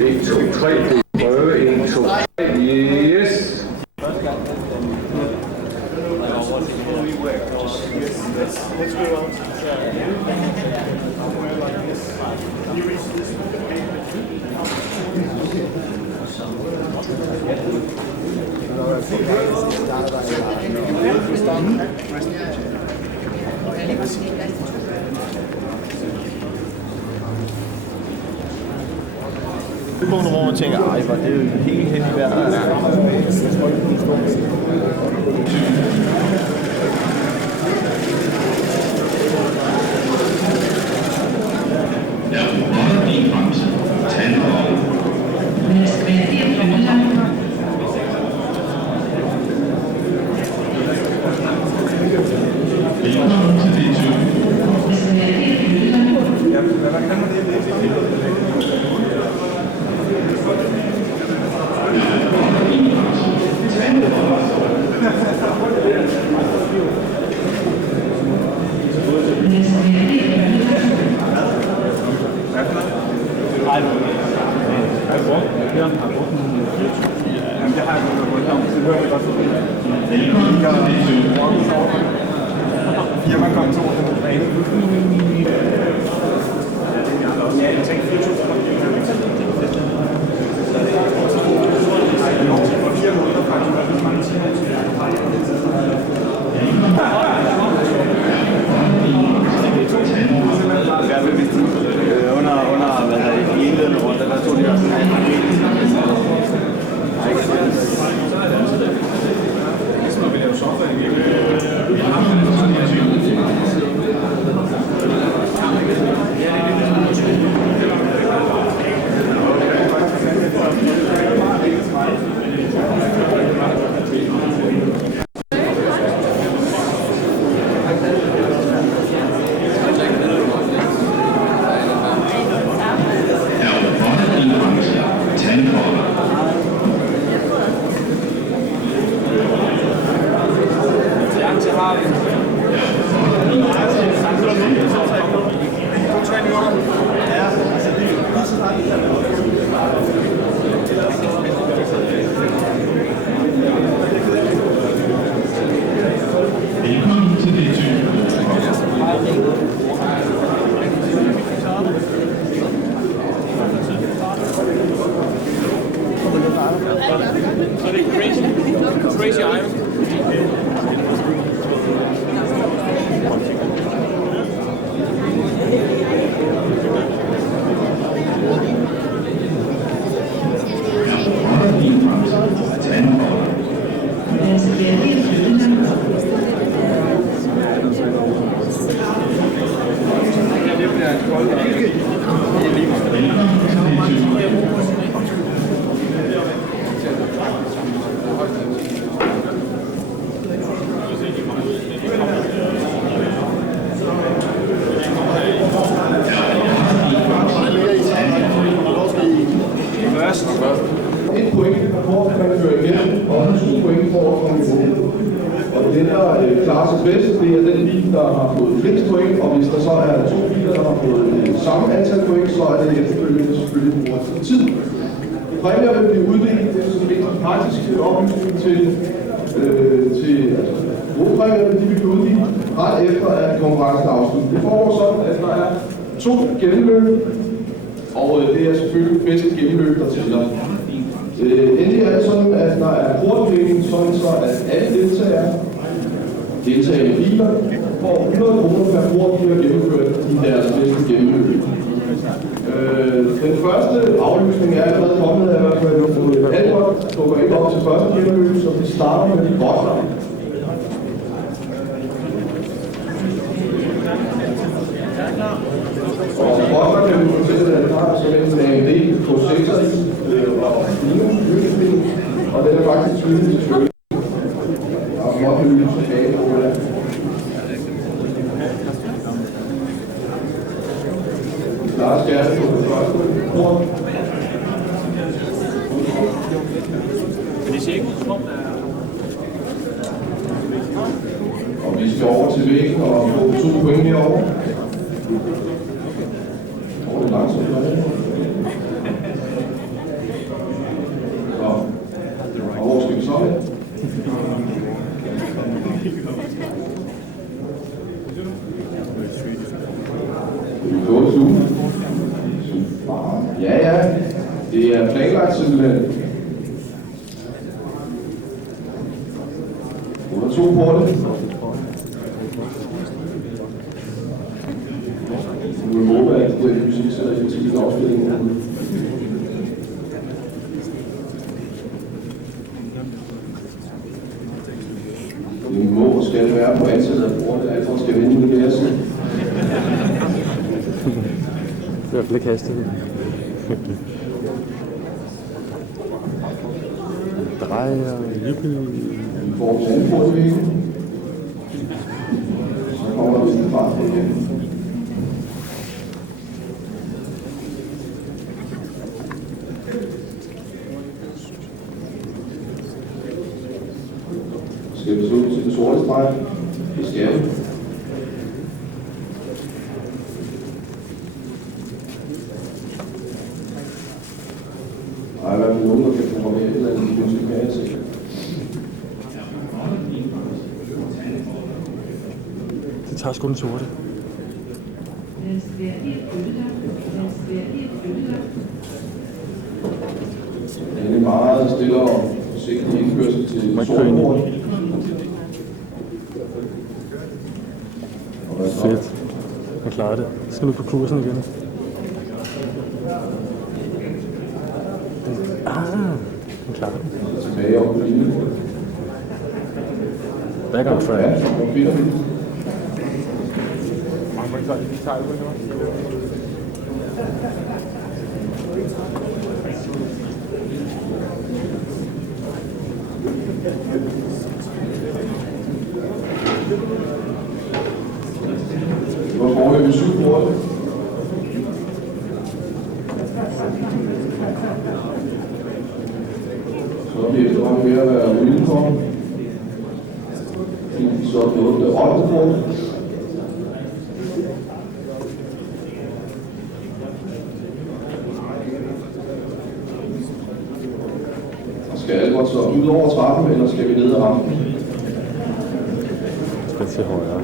1, 2, 3. Prøve 1, 2, 3. Yes. Let's go around. Hvor man tænker, ej, hvor det er jo helt hen i vejret. Bedst, det er den bil, der har fået flest point, og hvis der så er to biler, der har fået samme antal point, så er det efterfølgende selvfølgelig på hurtig tid. Præmier vil blive uddelt, det er sådan en praktisk oplysning til hovedpræmier, de vil blive uddelt ret efter, at konkurrencen er afsluttet. Det foregår sådan, at der er 2 gennemløb, og det er selvfølgelig bedste gennemløb, der tæller. Endelig er det sådan, at der er portpenge, sådan så at alle deltagende biler får 100 kroner per bror, de har gennemført i deres bedste gennemløb. Den første aflysning er allerede kommet af, at Albert dukker ikke op til første gennemløb, så vi starter med de Rotter. Og Rotter kan vi fortælle, at den har sådan en AMD på 6 og minus, og den er faktisk tydelig til støtte. Lars Gerte på det første kort. Og vi skal over til væggen og få 2 point herovre. Hvor er det langsomt? Ja, det er planlagt simpelthen. Under 2 porte. Nu vil håbe, at den musik sætter i til afspillingen. Det må og skal være på antallet af porte, at folk skal vinde med det. I hvert fald ikke hastighed. Drejer, juppie. Vi får den anden port i væggen. Så kommer der vist en fart på igen. Skal vi så ud til det sorte streg? Det skal vi. Der er i hvert fald nogen, der kan programmere et eller andet, de måske kan have sig. Det tager sgu den sorte. Det er meget stille og forsigtig indkørsel til sorte port. Fedt. Jeg klarer det. Jeg skal nu på kursen igen. Jeg klarer det. Tilbage op på linjen. Back on track. Ja, hvor finder vi? Hvor får vi 7 porte? Så er vi efterhånden ved at være udenfor. Så er vi åbne 8. port. Skal Albert så ud over trappen, eller skal vi ned ad rampen? Skal til højre.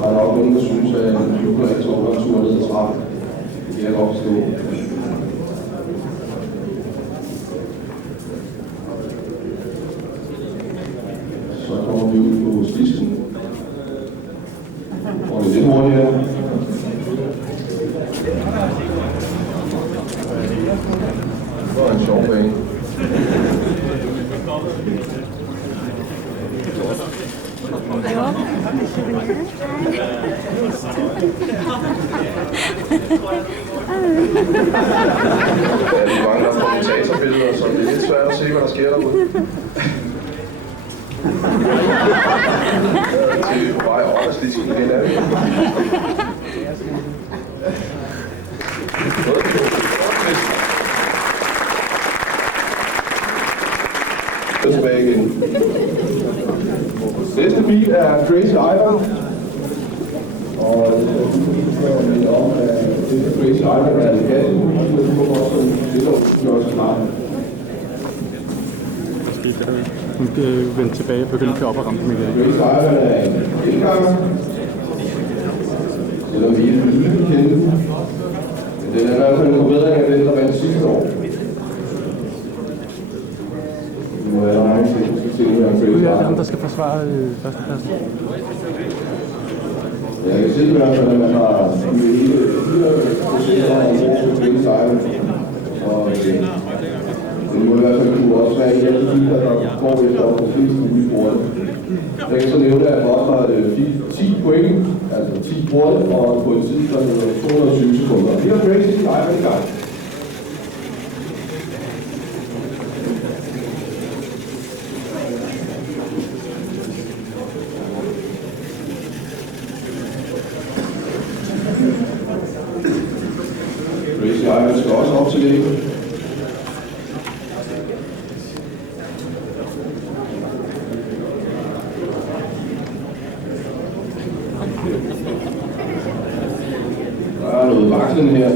Der er nok nogen, der synes, at en jubler ikke tåler en tur ned ad trappen. Det kan jeg godt forstå. Så kommer vi ud på stisken. Og det er lidt hurtigere. Det var en sjov bane. De mangler kommentatorbilleder, så det er lidt svært at se, hvad der sker derude. Det er på vej over af slisken igen af. Tilbage igen. Næste bil er Crazy Ivan. Og det om, at det Crazy Ivan er elegant. Det må også gøre sig klart. Hun kan vende tilbage og begynde at køre op og ramme dem igen. Crazy Ivan er en elganger. Selvom vi er en lille bekendte. Men den er i hvert fald en forbedring af den, der vandt sidste år. Nu er der mange ting, der er Crazy Ivan. Det er ham, der skal forsvare førstepladsen. Jeg kan se i hvert fald, at man har hele Crazy Ivan. Og det må i hvert fald kunne også være en af de biler, der går efter og flest nye porte. Jeg kan så nævne, at Bosser fik 10 point, altså 10 porte, og på en tid, der hedder 220 sekunder. Det er Crazy Ivan i gang. Crazy Ivan skal også op til det. Der er noget vaklen her.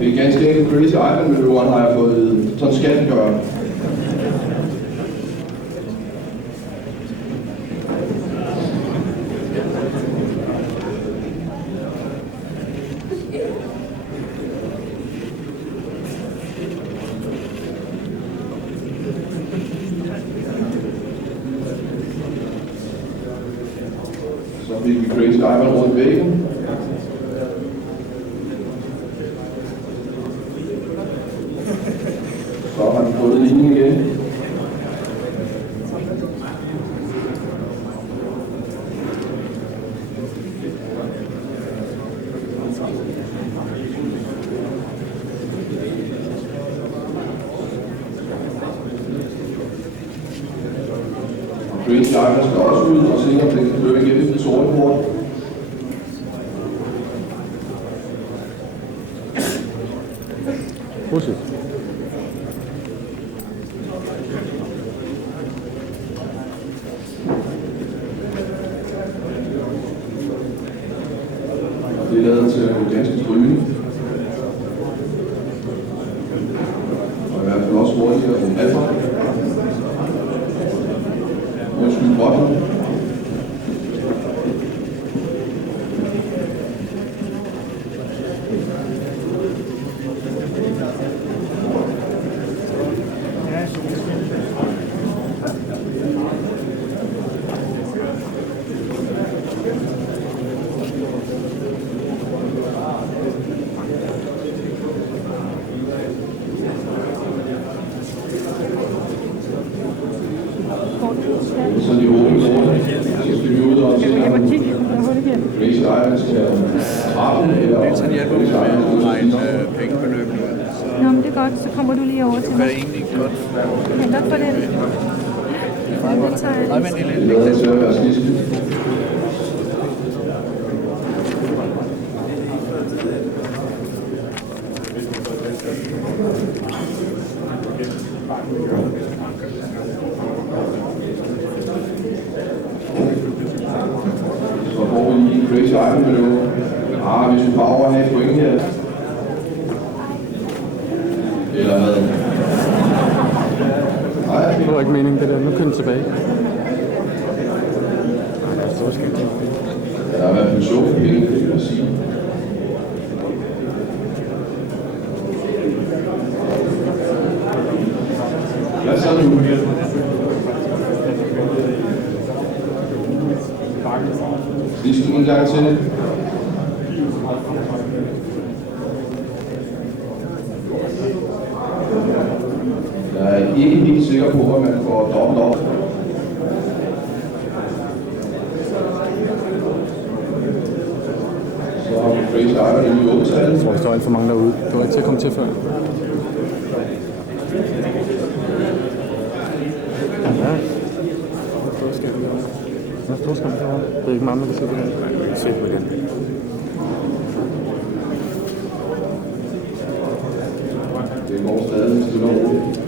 Det er ganske enkelt Crazy Ivan, men nu har jeg fået sådan skal det gøre. Så fik vi Crazy Ivan rundt væggen. Så har han fået linjen igen. Crazy Ivan skal også ud og se, om den kan køre igennem det sorte bord. Prosit. Det lader til at gå ganske strygende. Og i hvert fald også hurtigere end Alfa. Undskyld Botten. Så de åbne runde, så skal vi ud og se, om Crazy Ivan skal træffe, eller Nielsen hjælper mig med at regne pengebeløbene ud. Nå, men det er godt. Så kommer du lige over til Det mig. er egentlig godt. Kan jeg godt få den? Den tager jeg Nej, lige. men det lader til at være skidt. Så får vi lige en Crazy Ivan manøvre. Hvis vi bare overhave point her. Eller hvad? Nej, Det var ikke meningen det der. Nu kører den tilbage. der er i hvert fald sjovt for penge, det vil jeg sige. Hvad så nu? Lige en gang til. Jeg er ikke helt sikker på, at man får dobbelt op. Så har vi Crazy Ivan i 8-tallet. Jeg tror, der står alt for mange derude. Det var ikke til at komme til før. Ja. Hvad stor skærm derovre? Det er ikke mange, der kan se det her. Nej, jeg kan se det på den. Det går stadig stille og roligt.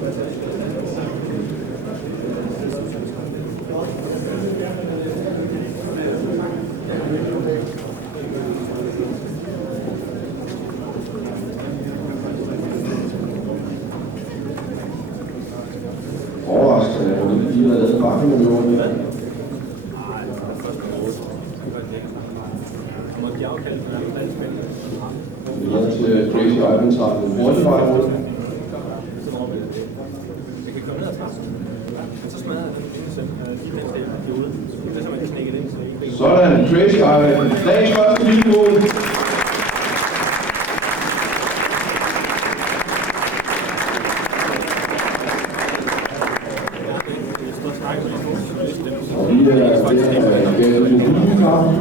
Overraskende, at hun lige havde lavet bakkemanøvren. Det lader til, at Crazy Ivan tager den hurtige vej rundt. Sådan, Crazy Ivan. Dagens første bilmål. Og vi er gået i klar.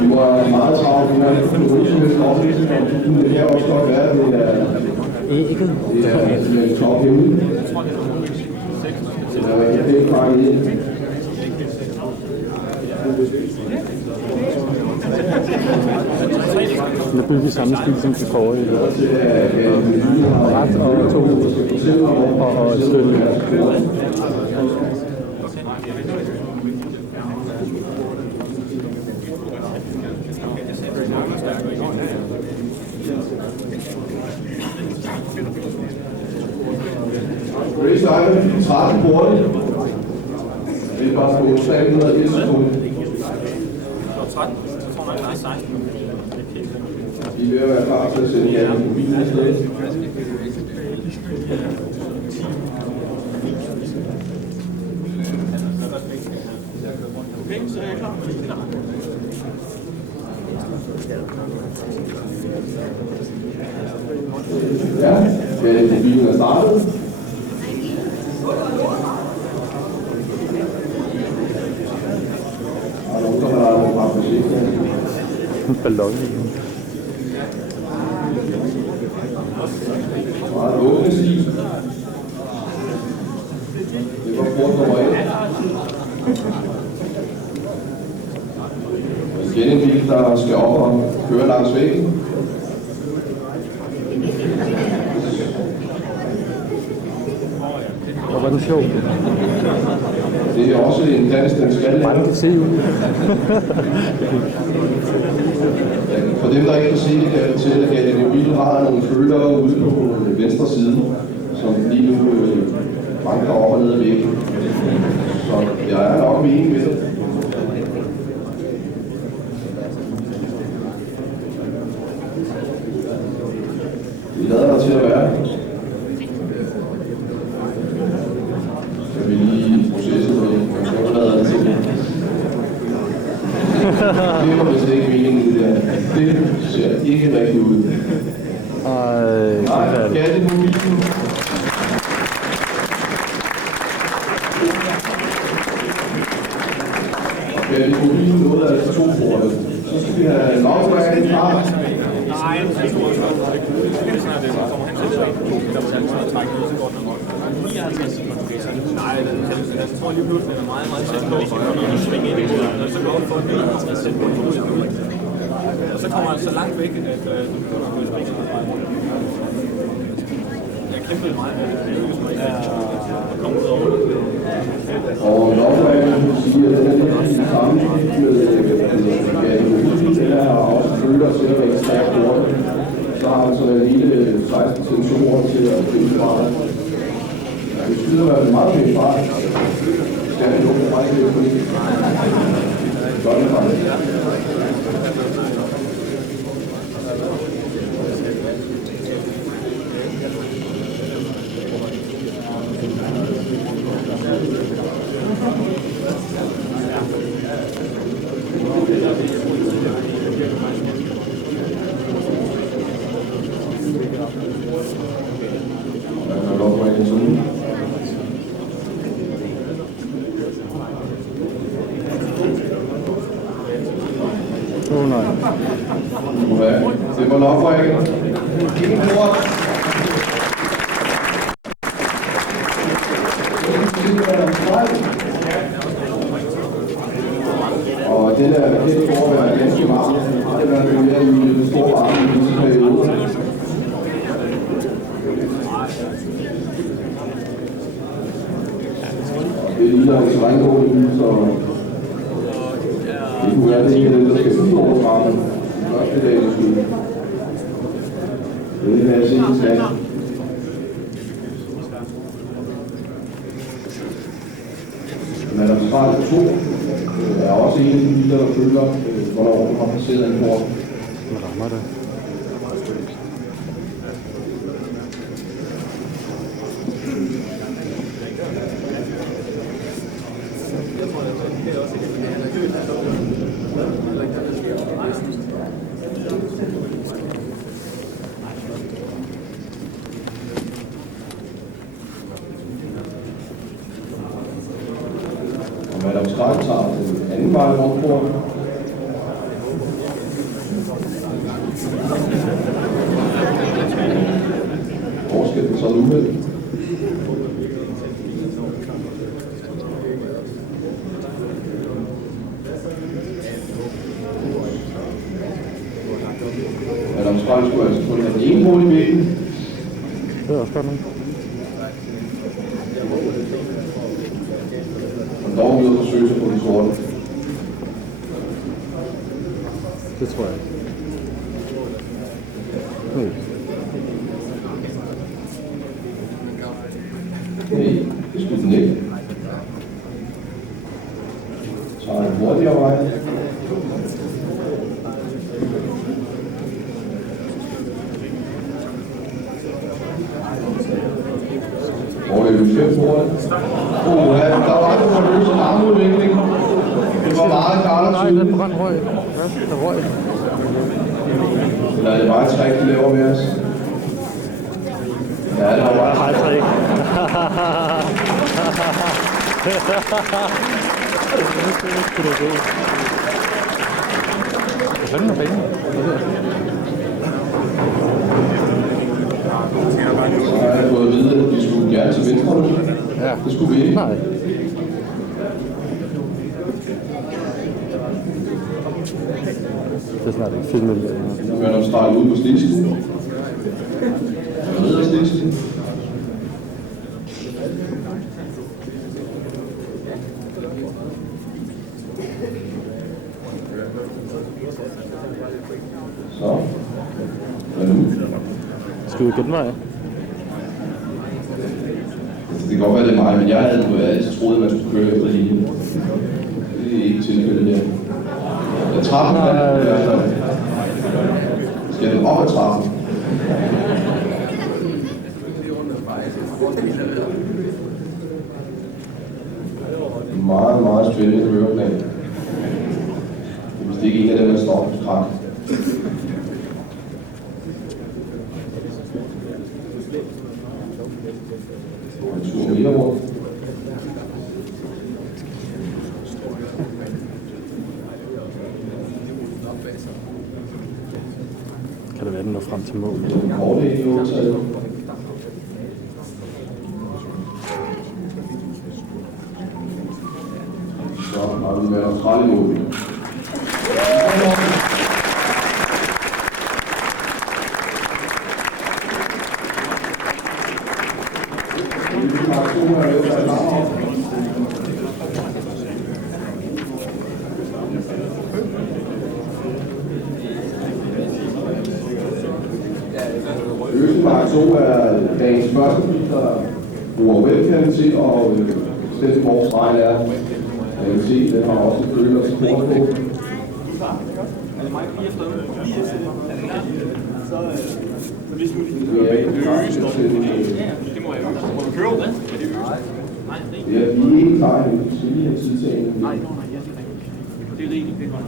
Vi var meget travlt, vi har ikke fået noget som helst oplæsning om tusind. Det her også godt være, det er top herude. Det er rigtig fedt pakket ind. Den er bygget i samme stil som de forrige. Ret og to og støtte. Crazy Ivan, 13 porte. Det er bare på 300 sekunder. 13, så tror man, at 16. Vi er ved at være klar til at sende jer en mobil afsted. Okay, så er jeg klar. Ja, bilen er startet. Og nu kommer der nogle fra musik. En ballon. Meget åbne sti. Det var port nummer 1. Igen en bil, der skal op og køre langs væggen. Hvor var den sjov. Det er også en dans, den skal lave. Man kan se ud. For dem, der ikke kan se det, kan jeg fortælle, at den bil har nogle følere ude på venstre side, som lige nu banker op og ned væk. Så jeg er nok mening med det. Vi lader dig til at være. Skal vi lige processe på det? Så lader det til. Det var vist ikke meningen, det der. Det ser ikke rigtig ud. Nej, ja, det er mobilen. Ja, det er mobilen noget af to porte. Så skal vi have lavværken klar. Nej, det er stort. Det er snart det, så kommer han til at trække der var altid at trække noget, så går den nok. 59 sekunder, okay, så er det nej, jeg tror lige pludselig, den er meget, meget tæt på, når du svinger ind i det, og så går den for 59 sekunder ud i nu. Og så kommer han så langt væk, at du begynder at springe så meget rundt. Jeg kæmpede meget med det, det lykkedes mig ikke at komme ud over det. Og lavværken siger, at den er lidt i samme med den her har også følger til at være stærkt hurtigt. Så har han sådan en lille 16 sensorer til at finde fra. Det skyder meget pænt fra. Skal vi lukke meget til at finde? Gør det faktisk. Nej. Det var nok for ikke. Og det der det får at være ganske varmt. Det er der mere i det store varme i disse perioder. Det ligner en strenggående by, så det kunne være det ikke, der skal ud over rammen. Første dag måske. Det vil jeg se en sag. Madame Strand 2 er også en af de biler, der følger, hvornår den har passeret en port. Hvad rammer det? Madame Strand tager den anden vej rundt på. Hvor skal den så nu hen? Madame Strand skulle altså kun have den ene hul i væggen. Det er også godt nok. Dog ved at forsøge sig på den sorte. Det tror jeg ikke. Nej, det skulle den ikke. Så er en hurtigere vej. Hvor er det 5 porte? Ja, der var det for at løse en armudvikling. Det var Nej, den brænd røg. Ja, der røg. Eller er det bare et trick, de laver med os? Ja, det var bare Hej, Trik. Hvad fanden er banen? Så har jeg fået at vide, at de skulle gerne til venstre nu. Ja. Det skulle vi ikke. Nej. Det er snart ikke filmet. Nu er der starte ud på slisten. Ned ad slisten. Så. Hvad nu? Skal vi genvej? Det kan godt være, det er mig, men jeg havde altid troet, at man skulle køre efter linjen. Det er ikke tilfældet der. Jeg trappen der. Skal den op ad trappen? Meget, meget spændende køreplan. Hvis det ikke er en af dem, der står på skræk. En tur mere rundt. Kan det være, den når frem til mål? Kort ind i overtaget. Så har vi været neutrale mål. Østenmark 2 er dagens første bil, der bruger webcam til at bestemme, hvor stregen er. Jeg kan se, den har også et følger til kortet på. Ja, vi er ikke klar endnu, så vi har tid til en. Nej, det er rigtigt. Det er godt.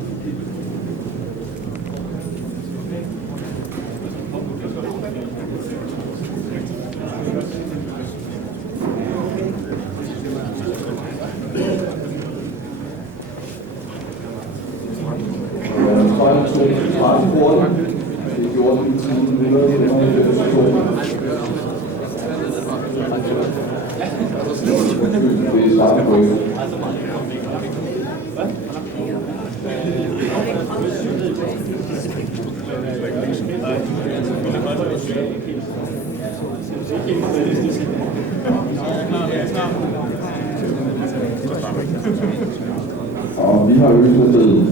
Og vi har Østersted.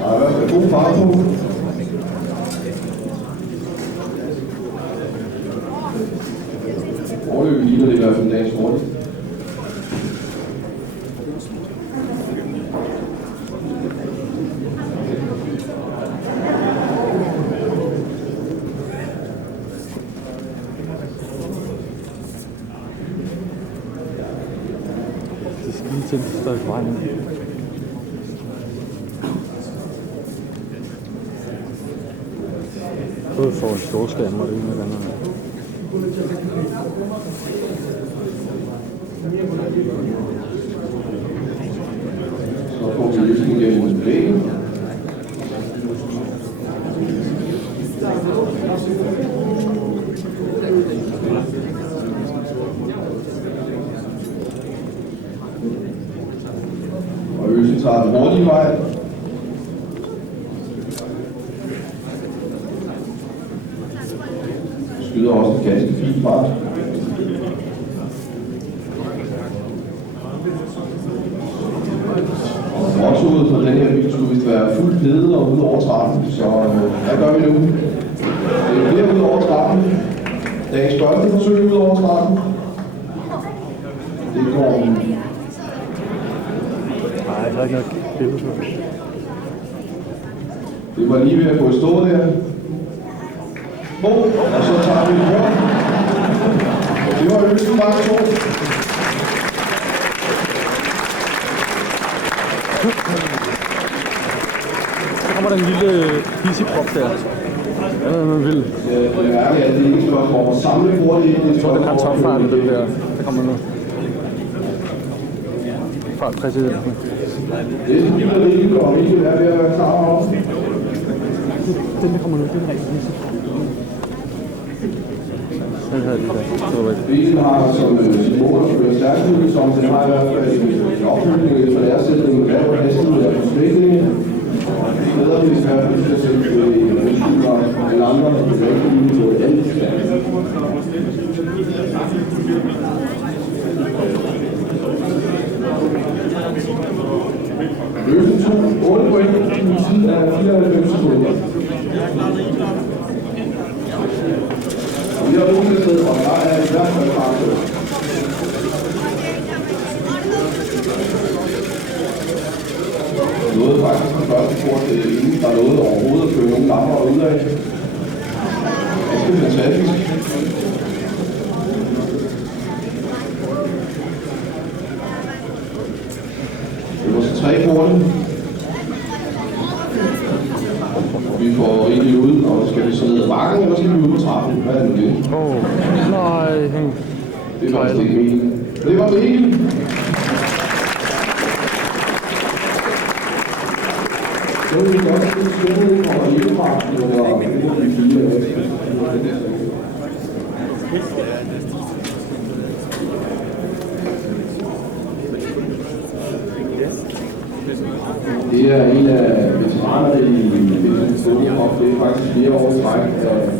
Der har været en god fart på. Forløbet ligner det i hvert fald dagens hurtigt. Det skal lige til, der er vejen. Både for en storskærm og det ene eller andet. Så får vi løsning gennem væggen. Og Øsen tager den hurtige vej. Skyder også en ganske fin fart. Mottoet for den her bil skulle vist være fuldt nede og ude over trappen, så hvad gør vi nu? Det bliver ude over trappen. Dagens første forsøg ude over trappen. Det går... Nej, der er ikke noget billede på. Det var lige ved at få stå der. Og så tager vi det her. Det var Østenmark 2. kommer der en lille hissigprop der. Ja, man vil. Jeg mærker, at det ikke er et spørgsmål om at samle hurtigt. Det er et Så det kan spørgsmål om topfart, det der. Der kommer nu. Fartpræsidenten. Det er sådan, at Mikkel og Mikkel er ved at være klar over. Den der kommer nu, det er en rigtig hissig. Den havde det der. Mikkel har som sit mål at køre stærkhed, som den har i hvert fald en opbygning efter læresætning med lav hastighed af forstrækningen. Det er bedre, hvis man skal sætte en andre, der kan ikke på et andet stand. Løsen 2, 8 point, i tid af 94 sekunder. Vi har mulighed sted, og der er i hvert fald fartøj. Jeg nåede faktisk den første kort, inden der nåede overhovedet at køre nogle lamper ud af. Det er fantastisk. Det var så 3 korte. Vi får rigtig ud, og skal vi så ned ad bakken, eller skal vi ud på trappen? Hvad er det det? Nej, Det var faktisk ikke meningen. Det var Mikkel. Så vil vi godt se skønnet og hjemmefra, og det må vi fire. Det er en af veteranerne i Stående, og det er faktisk flere år træk, at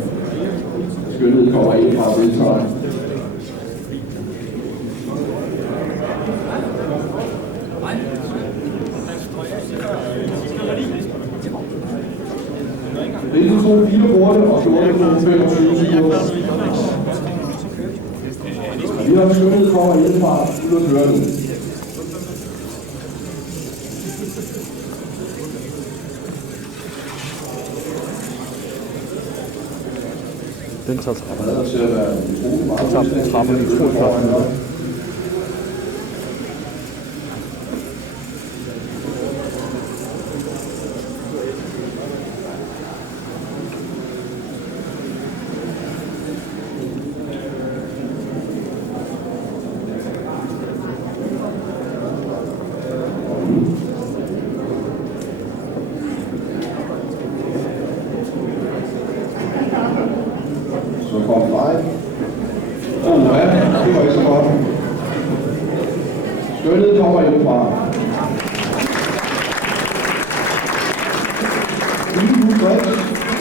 skønnet kommer ind fra deltagere. Det er to 4 borte og 14,25 sekunder. Vi har skønnet kommer ind fra ud at køre nu. Den tager trappen. Der ser være utrolig meget. Tager trappen i utrolig flot. Så kom vej. Ja, det var ikke så godt. Skønnet kommer indfra.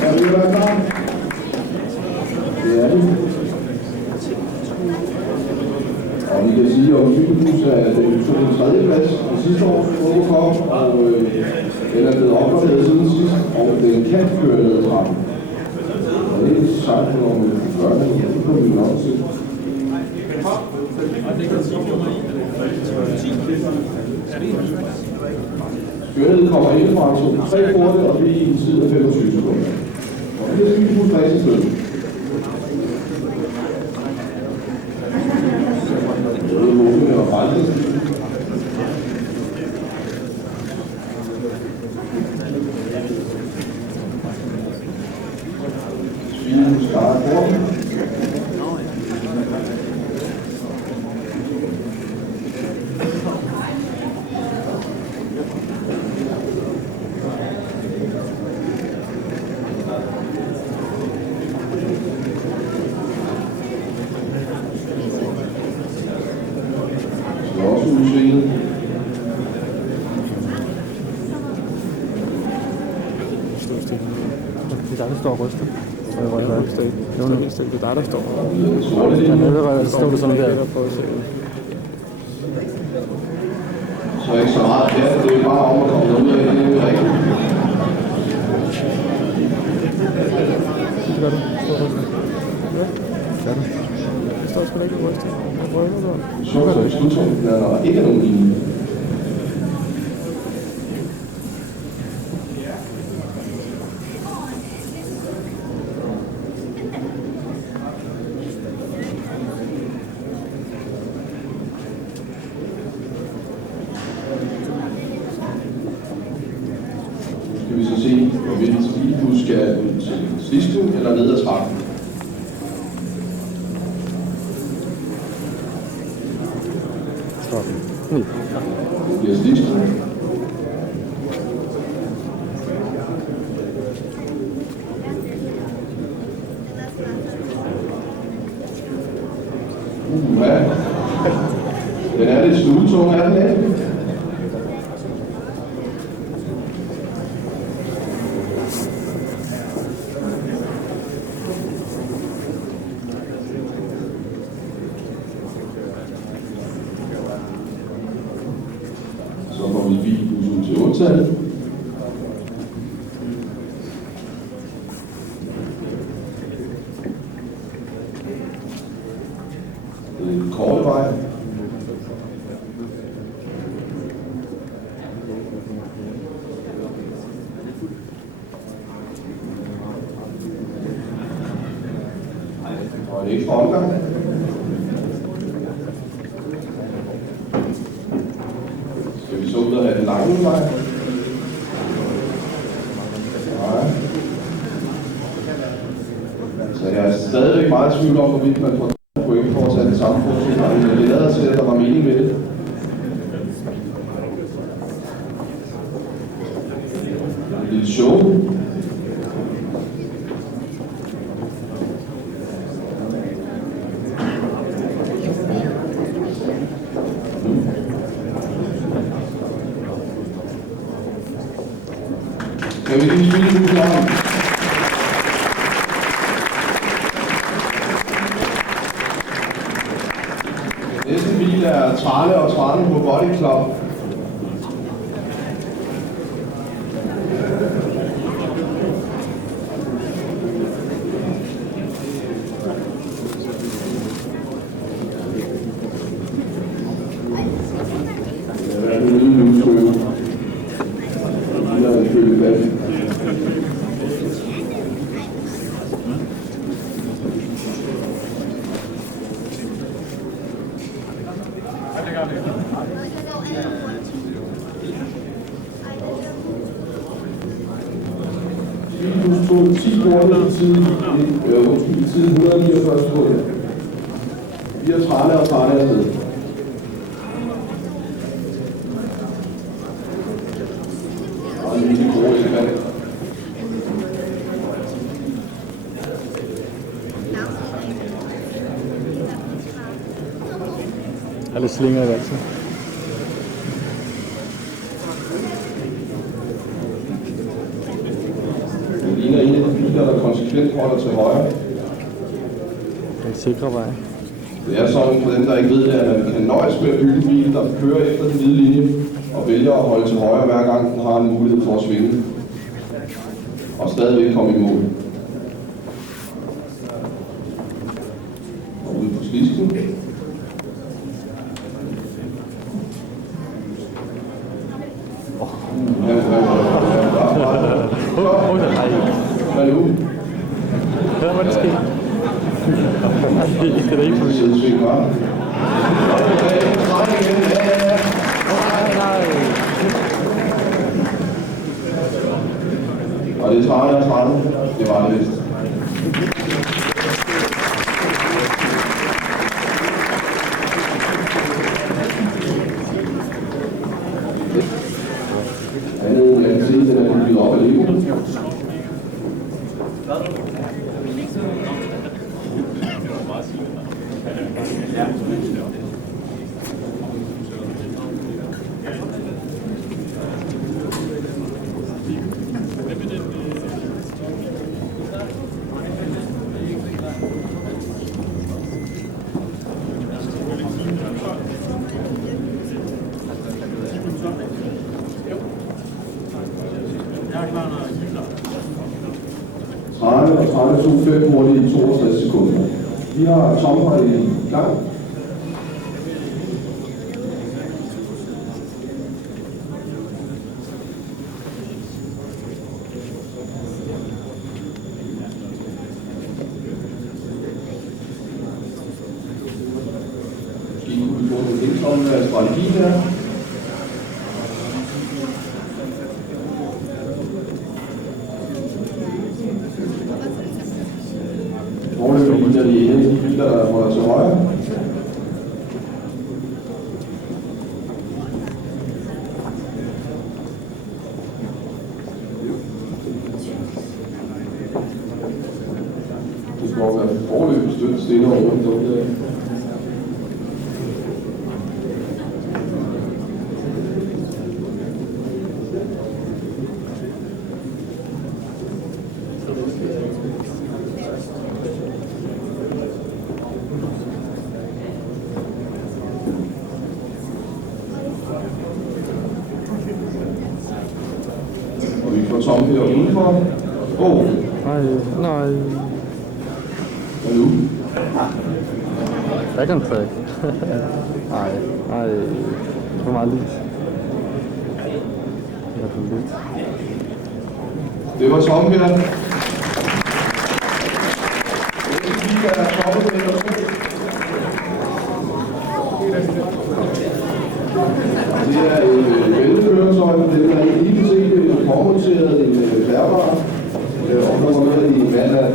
Er vi være klar? Det er det. Og vi kan sige, at Cykelbus er den tog en 3. plads i sidste års Eurocup, og den er blevet opgraderet siden sidst, og den kan køre ned ad trappen. Og det er ikke sagt, når vi gør det, det kommer vi nok til. Skønnet kommer indfra, så 3 korte, og vi er i en tid af 25 sekunder. Og det er Cykelbus plads i stedet. Det er dig, der står og ryster. Det er dig, der står. Der står det sådan der. Så ikke så meget her, det er bare om at komme ud af det, det er rigtigt. Det gør du. Står og ryster. Ja, det gør du. Det står sgu da ikke og ryster. Jeg prøver det. Så er det slutspunkt, når der ikke er nogen linje. Skal vi så se Hvis du skal til Slisko eller ned ad trappen. Det bliver Slisko. Ja. Den er lidt stuetung, er den ikke? Så får vi bilbussen til Odense. En kort vej. Og en ekstra omgang. Skal vi så ud og have den lange vej? Nej. Så jeg er stadigvæk meget i tvivl om, hvorvidt man får point for at tage det samme foto, men det lader til, at der var mening med det. Et lille show. Kan vi lige spille ud sammen? Næste bil er Trane og Trane på Body Club. Bilbus tog 10 måneder i tiden 149 sekunder. Vi har Trane og Trane afsted. Og en lille gode ekspand. Jeg er lidt slinger i valsen. Det ligner en af de biler, der konsekvent holder til højre. Den sikre vej. Det er sådan, for dem, der ikke ved det, at man kan nøjes med at bygge en bil, der kører efter den hvide linje, og vælger at holde til højre, hver gang den har en mulighed for at svinge. Og stadigvæk komme i mål. Og ude på Slisko. Hvad nu? Hvad var det sket? Det er ikke for mig. Sidesving, hva'? Okay, træk igen. Ja. Og det er Trane og Trane. Det var det vist. Andet, jeg kan se, den er bygget op af Lego. Trane og Trane tog 5 hurtigt i 62 sekunder. Vi har Tommer i gang. Måske kunne vi få en indtrådende af strategi her. går være forløbet støtte stille og roligt. Og vi får Tom her udenfor. Nej. Hvad nu? Second track. Nej. For meget lys. Det er for lidt. Det var Tom her. Det er Tom her. Det er et væltekøretøj, det er en lille ting, det er påmonteret en færbar, og der var med i vand af.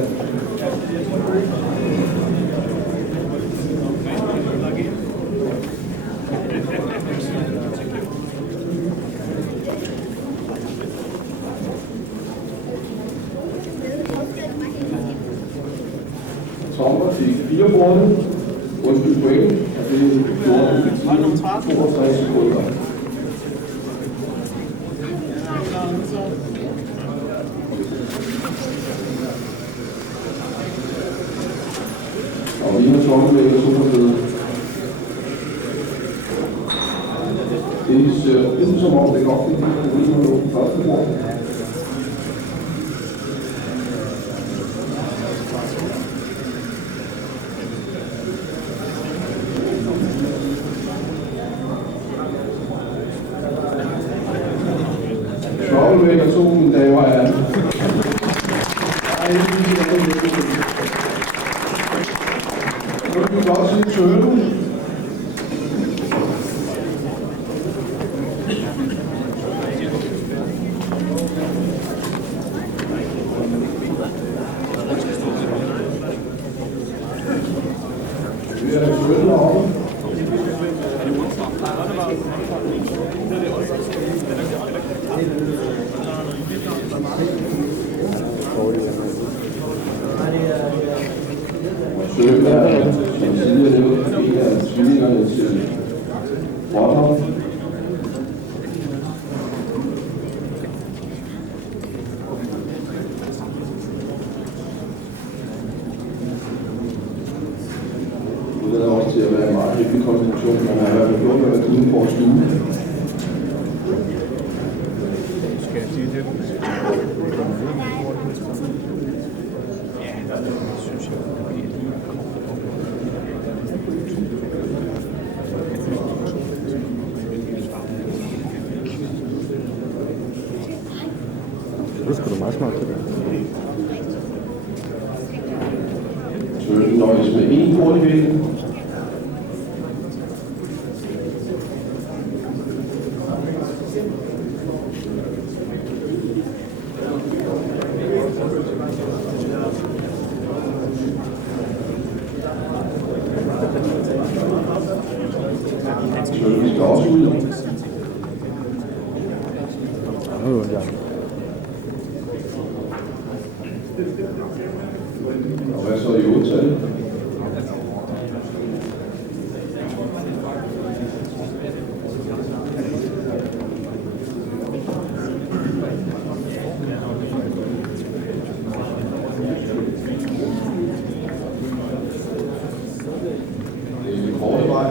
Tommer fik 4 point, og det gjorde 62 sekunder. Og lige med Tommer ligger superfede. Det ser ud som om det godt kan blive på første år. Troublemaker 2, mine damer og herrer. Nu kan vi godt sige Tølle. Vi er Tølle herovre. Søge er, som tidligere nævnt, en af tvillingerne til Rotterdam. Det lader også til at være en meget hyggelig konstruktion, man har i hvert fald gjort med at være uden for stue. Skal jeg sige det? Synes jeg, det bliver lige Det er sgu da meget smart, det der. Tølle nøjes med en hurtig vind. Tølle skal også ud. Og hvad så i 8-tallet? Det er en korte vej.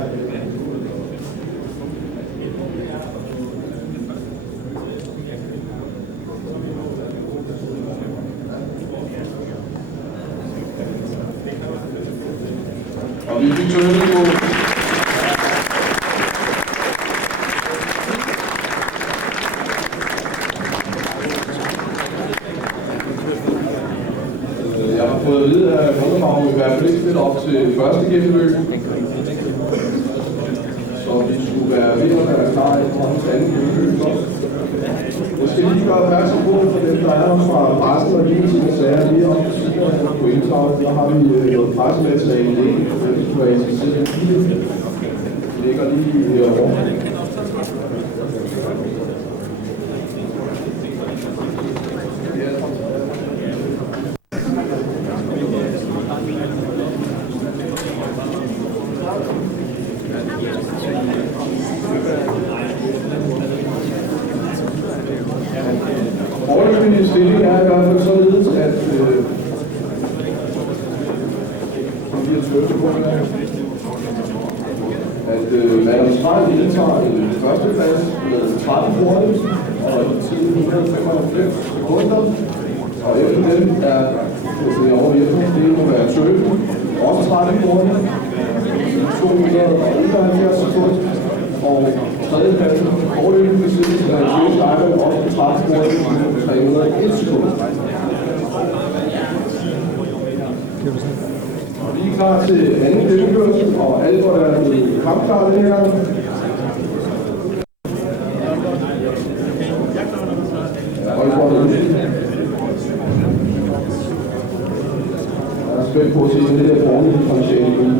Og vi fik Tølle på. Jeg har fået at vide, at Rotterdam i hvert fald ikke spille op til første gennemløb. Så vi skulle være ved at være klar i hans anden gennemløb. Jeg skal lige gøre opmærksom på, for dem, der er fra pressen og lige til sager lige om på indtræk. Der har vi noget pressemateriale i det, hvis du er interesseret i det. Det ligger lige herovre. foreløbige stilling er i hvert fald således, at Madam Strand indtager en førsteplads med 13 point og 1095 sekunder. Og efter dem er det over det må være Tøge, også 13 point, 271 sekunder. Og tredjepladsen foreløbig besiddelse af James Diamond, også 13 point, 301 sekunder. Vi er klar til anden gennemkørsel, og alle går der kampklar den her gang. Jeg er spændt på at se, det der formen fra Sjælen.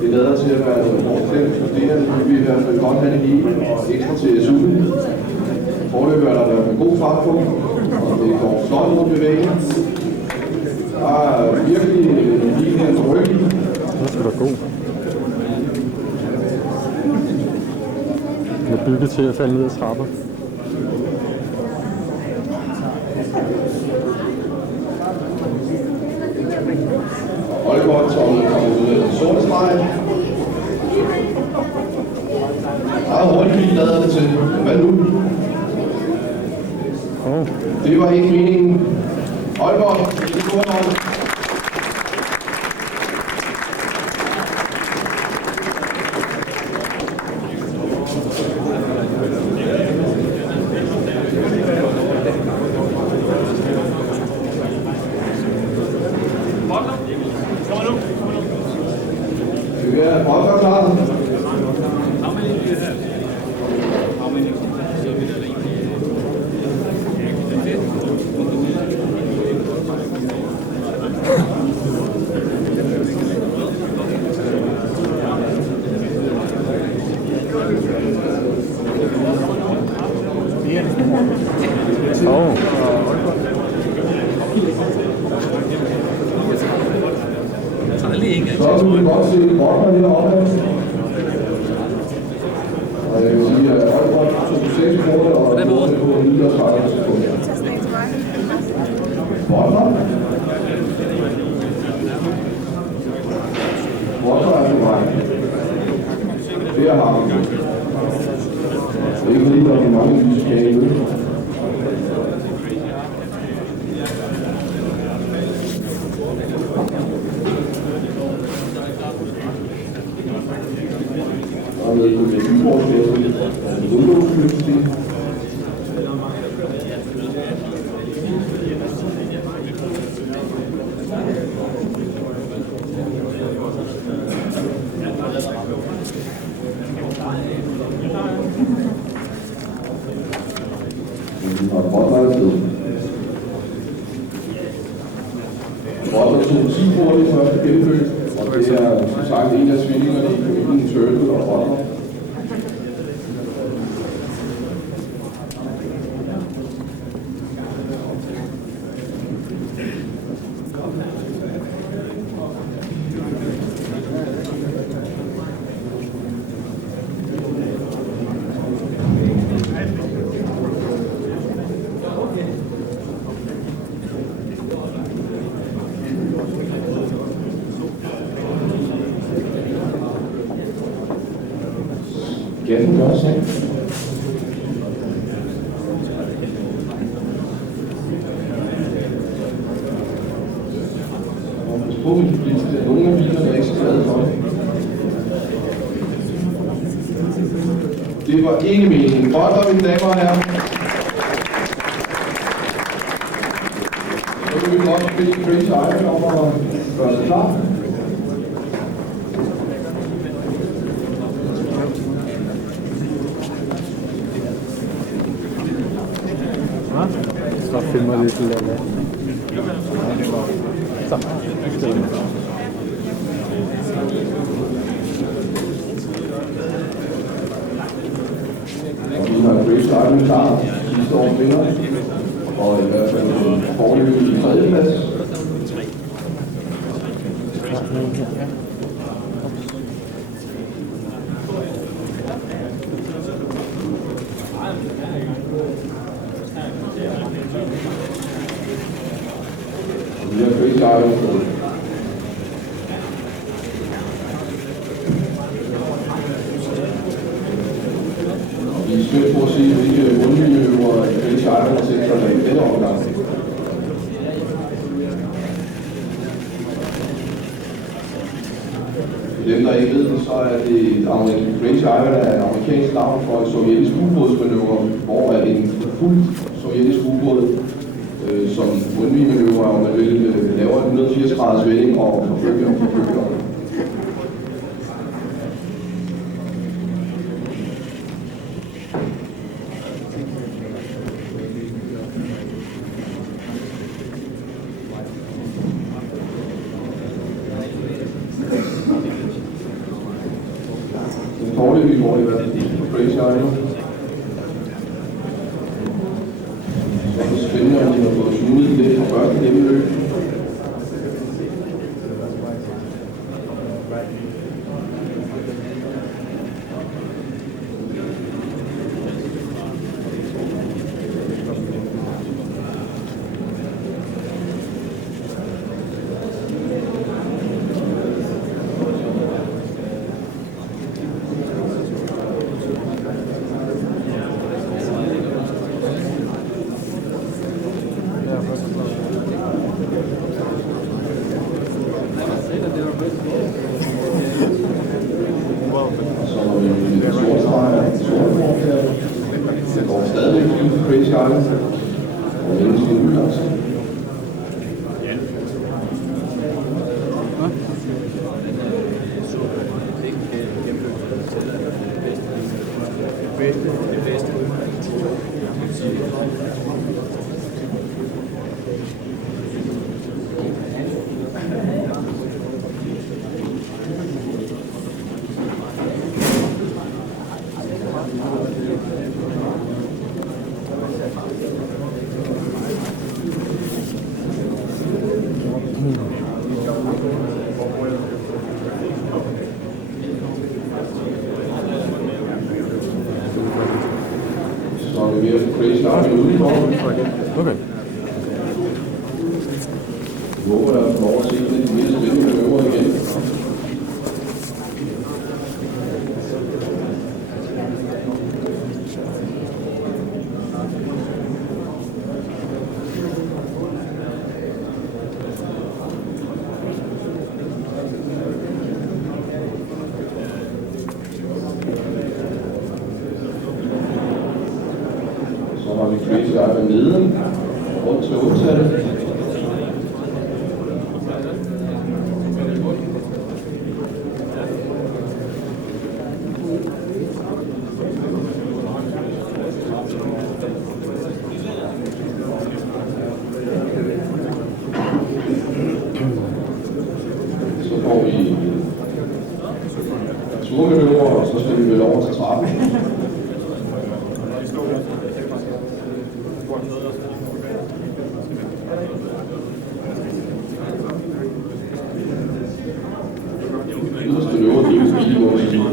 Det lader til at være noget hårdt stemt studerende, vi vil i hvert fald godt have det hele og ekstra til SU'en. Foreløbig er der været en god fart på, og det går flot mod bevægelsen. Der er virkelig lige her på ryggen. Det skal da god. Den er bygget til at falde ned ad trapper. Aalborg kommer ud af den sorte streg. Meget hurtigt bil lader det til. Hvad nu? Det var ikke meningen. Aalborg, det er stort nok. Det er godt klar. Så vil vi godt se Morten heroppe. Og jeg vil sige, at Aalborg tog 6 kroner og Morten på 39 sekunder. Morten? Morten er på vej. Det er ham. Det er ikke fordi, der er mange lyskæbe. Og med byborgslæsning af en ungdomsflygstil. Og Rotterdam tog 10 point i første gennemløb, og det er som sagt en af svingerne i Uden Turtle og Rotterdam. Gassen gør sig. Og pas på, at nogle af bilerne er ikke så glade for det. Det var ikke meningen. Godt, mine damer og herrer. Så vil vi godt bede Chris Iron om at gøre sig klar. Så filmer lidt lidt af. Så. Og vi har Chris Iron klar. Sidste år vinder. Og i hvert fald en foreløbig tredjeplads. højre. Vi er spændt på at se, hvilke rundmiljøer French Iron sektoren i denne omgang. Dem, der ikke ved det, så er det French Iron er et amerikansk navn for en sovjetisk ubådsmanøvre, hvor en fuld sovjetisk ubåd som rundmiljøer, og man vil lave en 180 graders vending og forfølge og forfølge. Vi går i hvert fald på French Iron. Så er det spændende, om de har fået smuttet lidt fra første gennemløb. Det går stadigvæk fint for French Iron, og det skal udløse. Så er vi ved at få French Iron udenfor. Okay. Jeg håber, der får lov at se lidt mere spændende manøvrer igen. Så har vi French Iron nede, rundt til 8-tallet. Så får vi turmanøvrer, og så skal vi vel over til trappen. Yderste løver, det er jo fire, hvor man siger.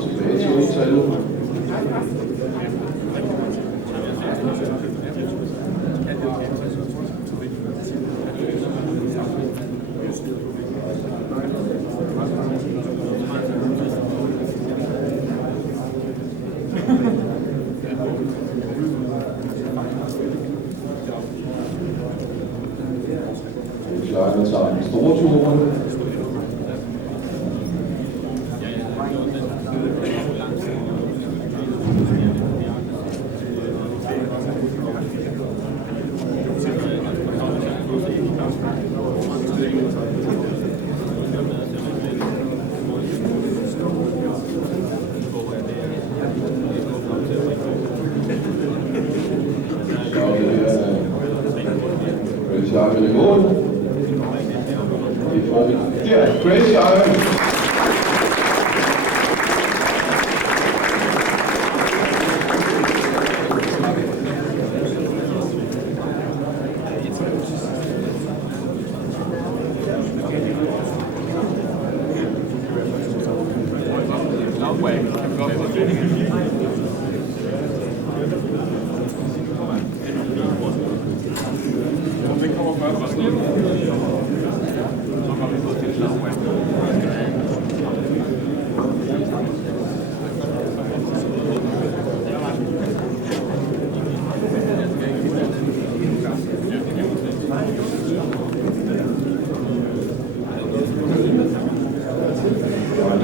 Tilbage til 8-tallet. Klar, man tager den store tur. French Iron i mål. Det får vi der. French Iron.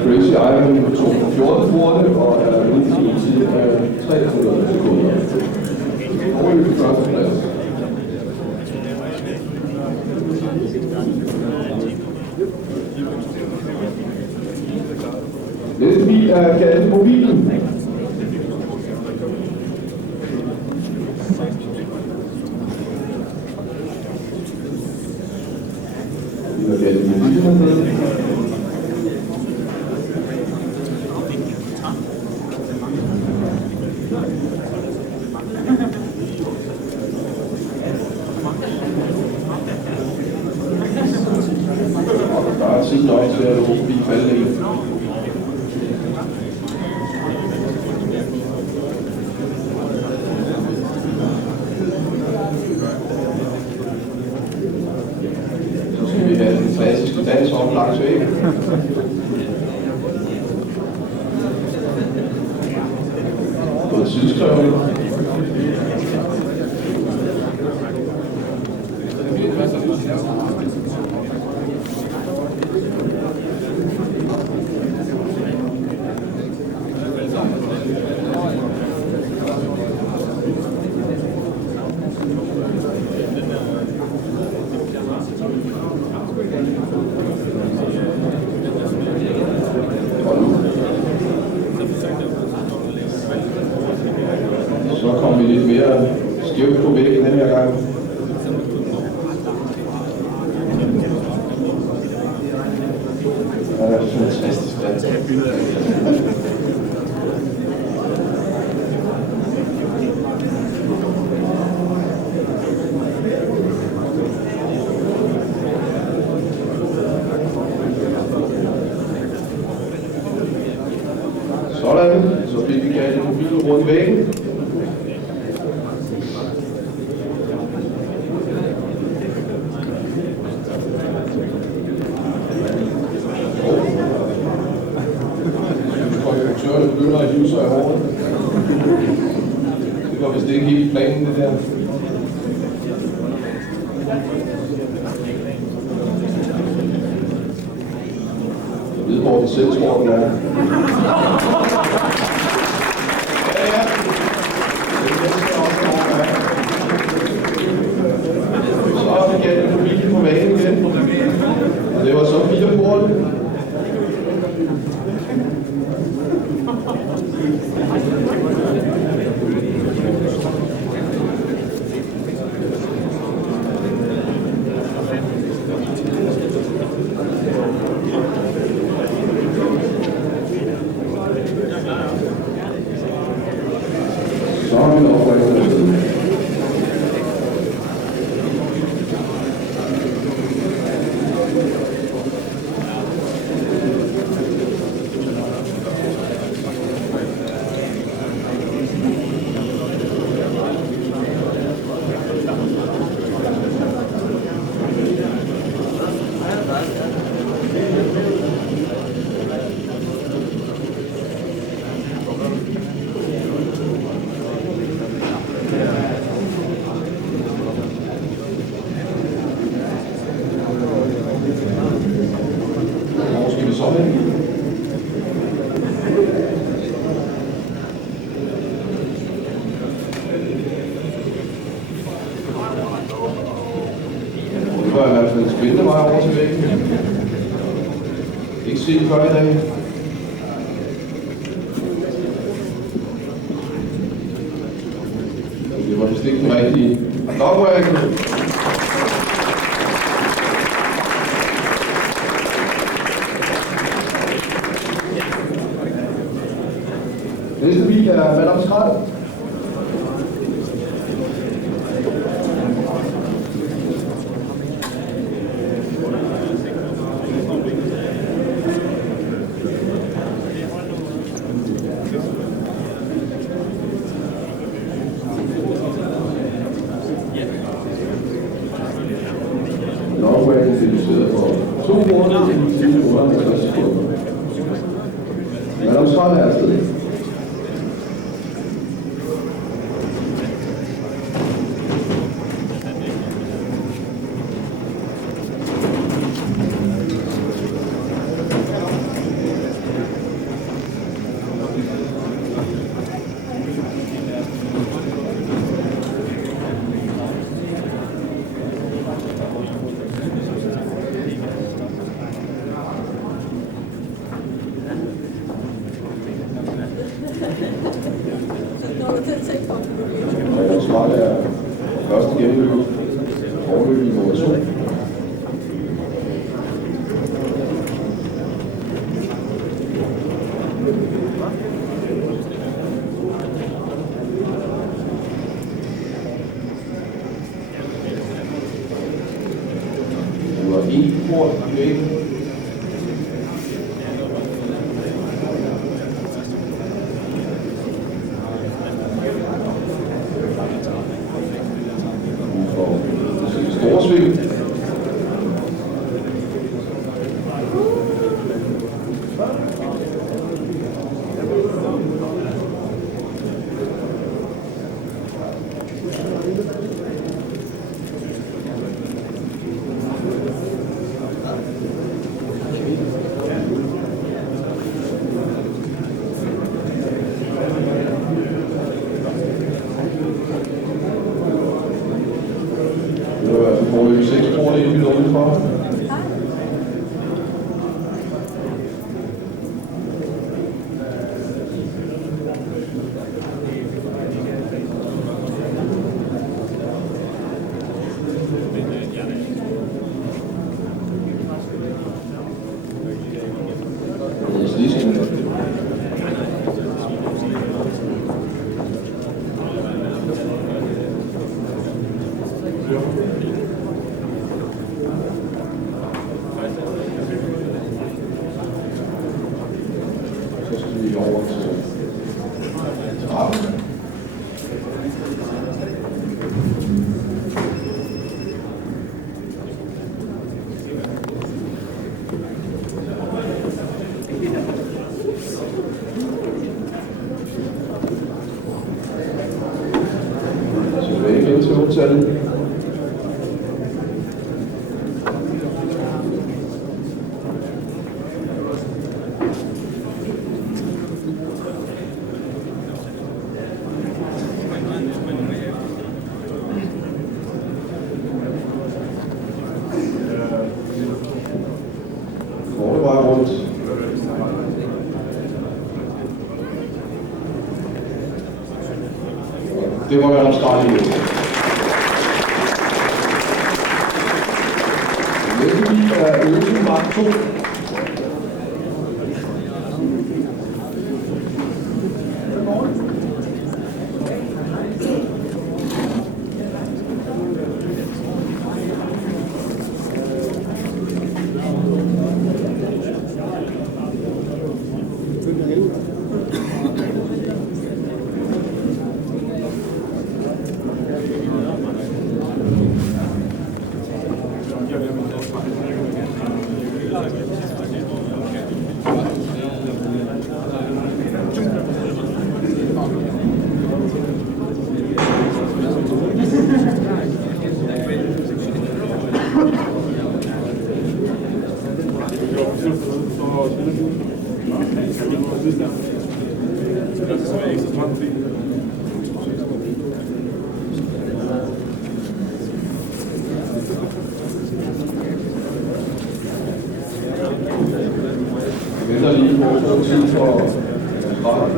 Crazy Iron tog 14 porte og er ude til en tid af 300 sekunder. Og i første plads. Næste bil er kaldet Mobilen. Vi har kaldet Mobilen. Der er tid nok til at åbne bilfaldningen. Så skal vi have den klassiske dans op langs væggen. På tidskrævning. Så kom vi lidt mere skævt på væggen den her gang. Ja, det er fantastisk. Sådan, så fik vi kaldet mobilen rundt væggen. Konstruktørerne begynder at hive sig i håret. Det var vist ikke helt planen, det der. Jeg ved, hvor de selv tror, den er. Så har vi kaldt mobilen på væggen igen. Og det var så 4 porte. Så har vi en oprækning. Hvor skal vi så hen? Det var i hvert fald en spændende vej over til væggen. Ikke set før i dag. Det var vist ikke den rigtige. Dogwagon. Næste bil er Madame Skrald. jeg afsted. Og start er første gennemløb, overløb i nummer 2. Du har 1 port i væggen. Storsving. Det var i hvert fald forløb 6 år, det er vi lovede for. Så skal vi over til trappen. Tilbage igen til hotellet. Vej rundt. Det må være en start i. Næste bil er øvelse Mark 2. Venter lige på tid for start.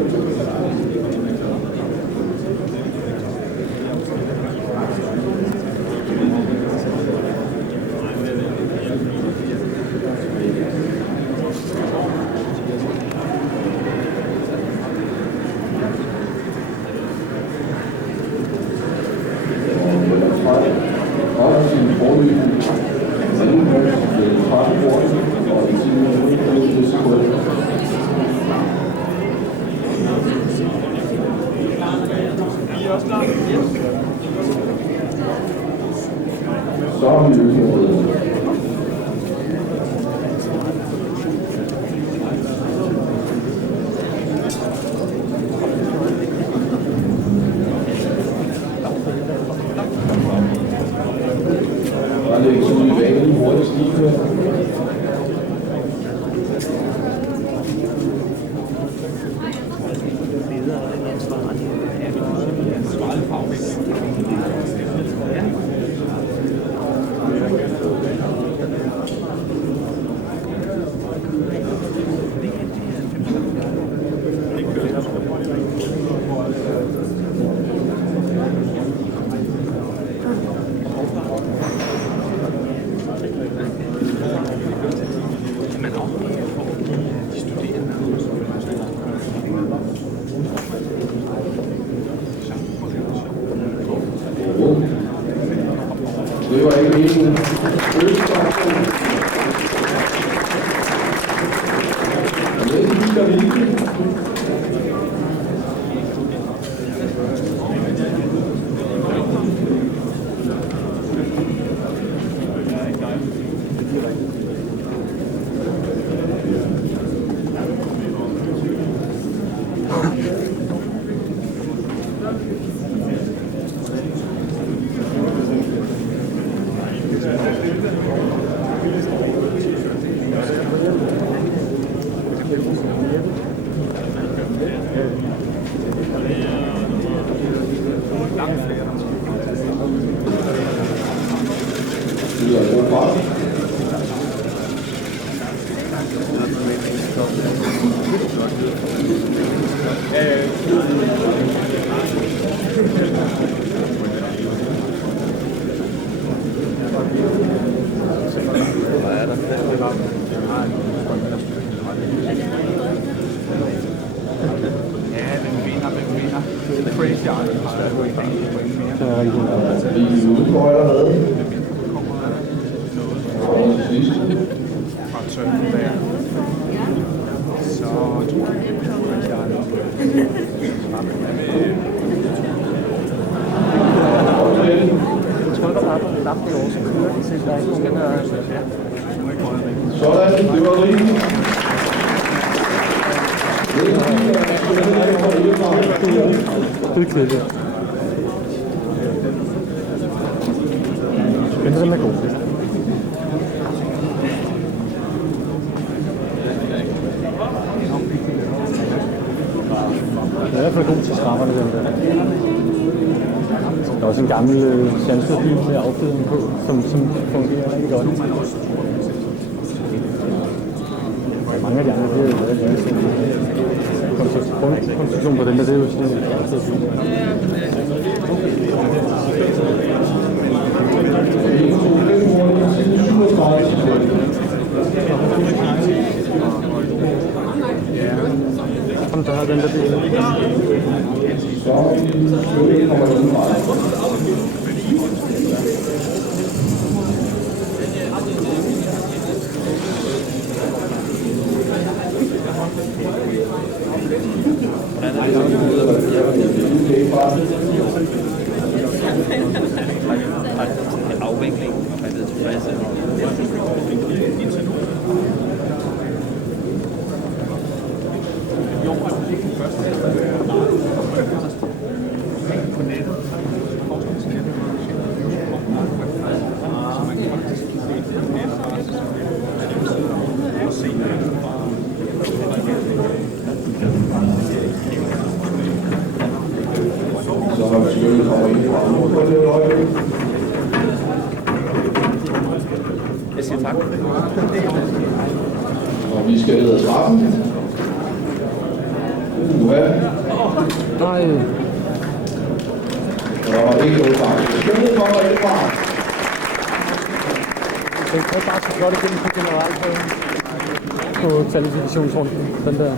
Og sin forløb, anden plads, 13 år, og 10 minutter, skibene. Det var ikke meningen. Østfraktion. Næste bil er lige. Sådan, det var rigeligt. Det er kedeligt. Men den er god. Den er i hvert fald god til strammerne, den der. Der er også en gammel Sandsted-bil med affjedring på, som fungerer rigtig godt. Mange af de andre, det er jo konstruktion på den der, det er jo sådan en affjedring. Kom, der har den der bil. Afvikling og faldet tilfredse. Så har vi selvfølgelig kommet ind på det øjeblik. Jeg siger tak. Og vi skal ned ad trappen. Nej. Der var ikke noget faktisk. Skønnet kommer ind fra. Den kan bare så flot igennem på generalprøven på kvalifikationsrunden. Den der.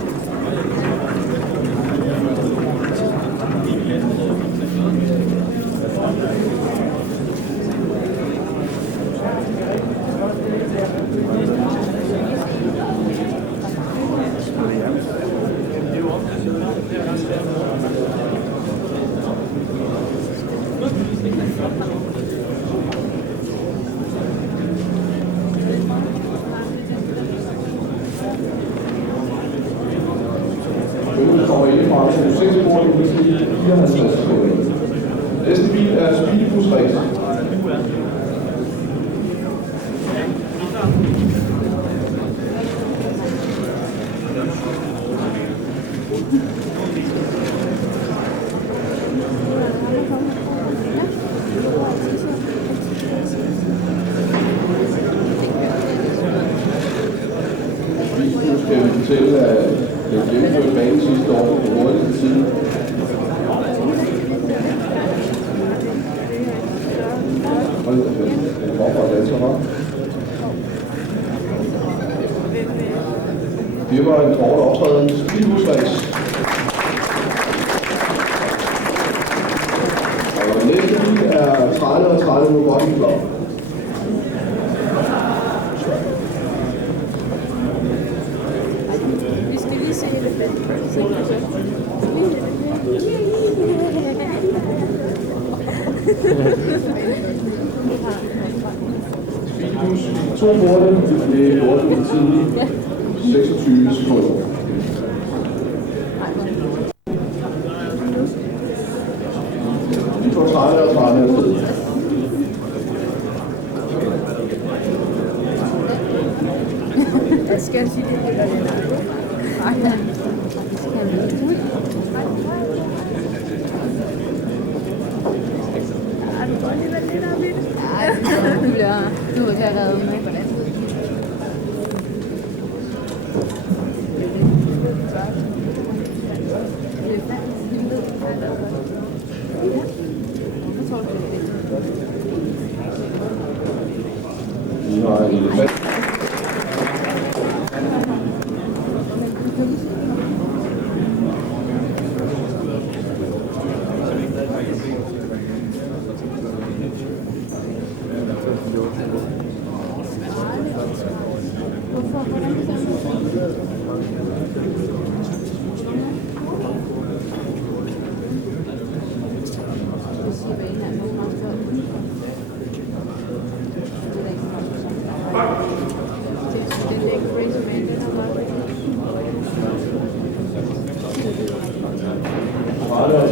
Næste bil er Speedbus Race. Det var en kort optræden speedbusrace. Og næste bil er 30 og 30 Robotic Club. Vi skal lige se elefanten. Speedbus, 2 porte, det er 8 tid, 26 sekunder. Vi får 30 og 30 afsted. Jeg skal sige det, eller det nej. Du vil have reddet mig. Hvordan? Vi har en elefant.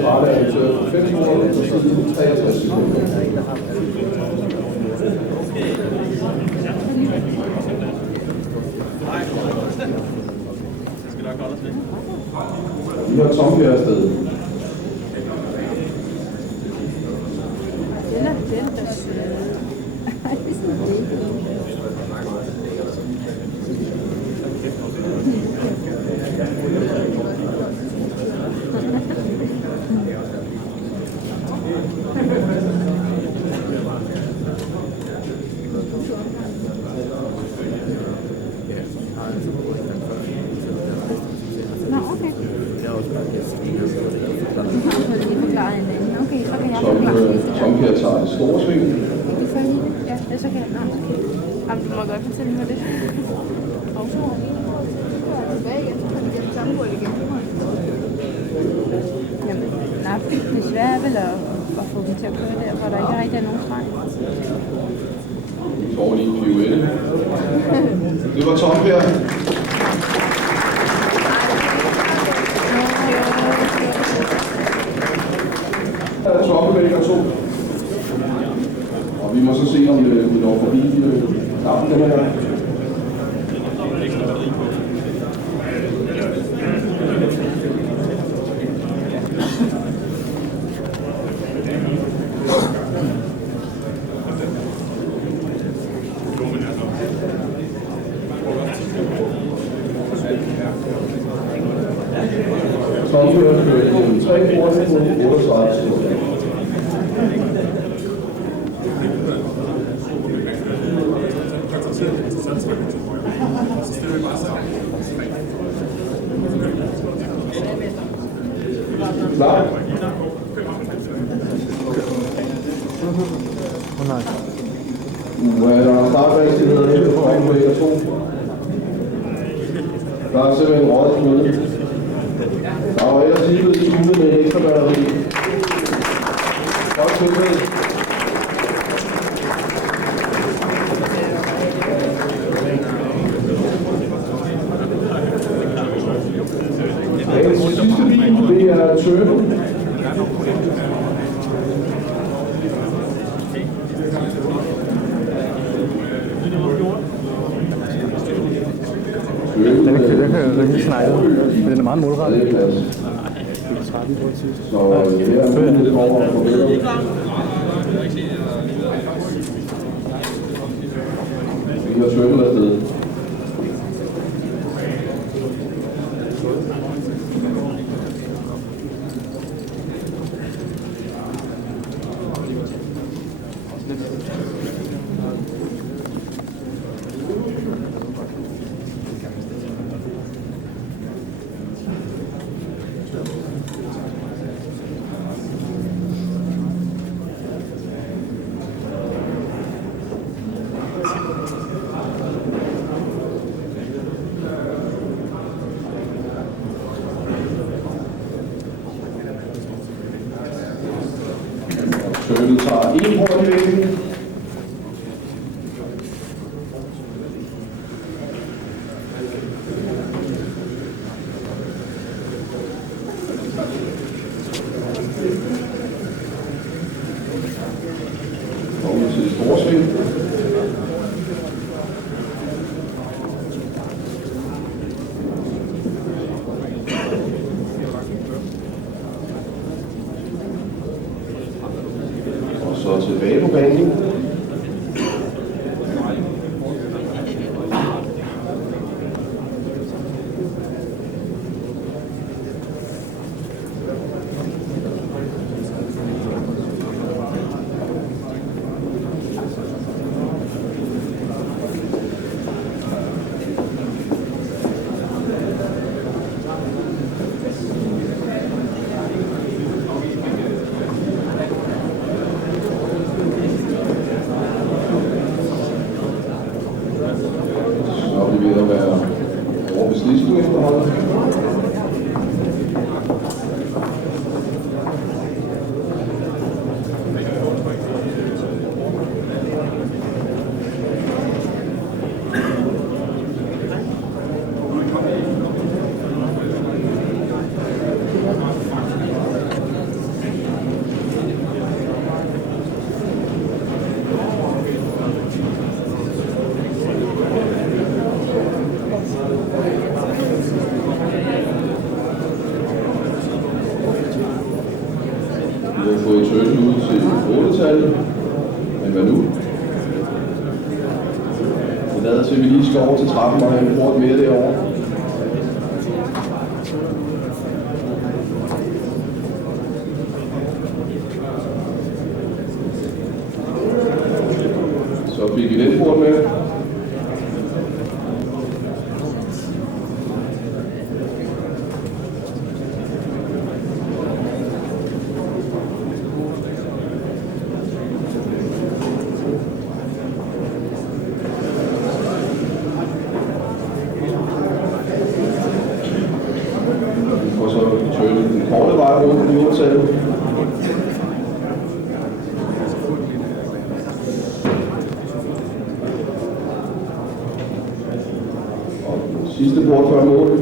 Rette er til 5 minutter, og så siden 63 sekunder. Vi har Tom her afsted. Tom her tager et stort sving. Ja, så kan jeg. Jamen, du må godt fortælle mig det. Og så er jeg tilbage igen, så kan vi gennem samme hul igen. Jamen, nej, det er svært vel at få dem til at køre der, hvor der ikke rigtig er nogen streg. Vi får lige en pirouette. Det var Tom her. Der er toppevælger 2. Og vi må så se, om vi når forbi knappen den her. Tom kører 3 porte på 38 sekunder. Klar? Nej. Der er startvanskeligheder her på Ringway 2. Der er simpelthen rådet møde. Der var ellers lige blevet tunet med en ekstra batteri. Godt tilfælde. Den sidste bil, det er Turbo. Den kan rimelig sneglet, men den er meget målrettet. Så det er mulighed for at forbedre. Vi har Turbo afsted. Følget tager 1 point i vægten. Kommer til det store sving. Og så tilbage på banen. Så er vi ved at være over beslutningen efterhånden. Vi har fået turn ud til 8-tallet, men hvad nu? Det lader til, at vi lige skal over til trappen og have en port mere derovre. Så fik vi den port med. Og så tørne den korte vej rundt i 8-tallet. Og sidste bord før mål.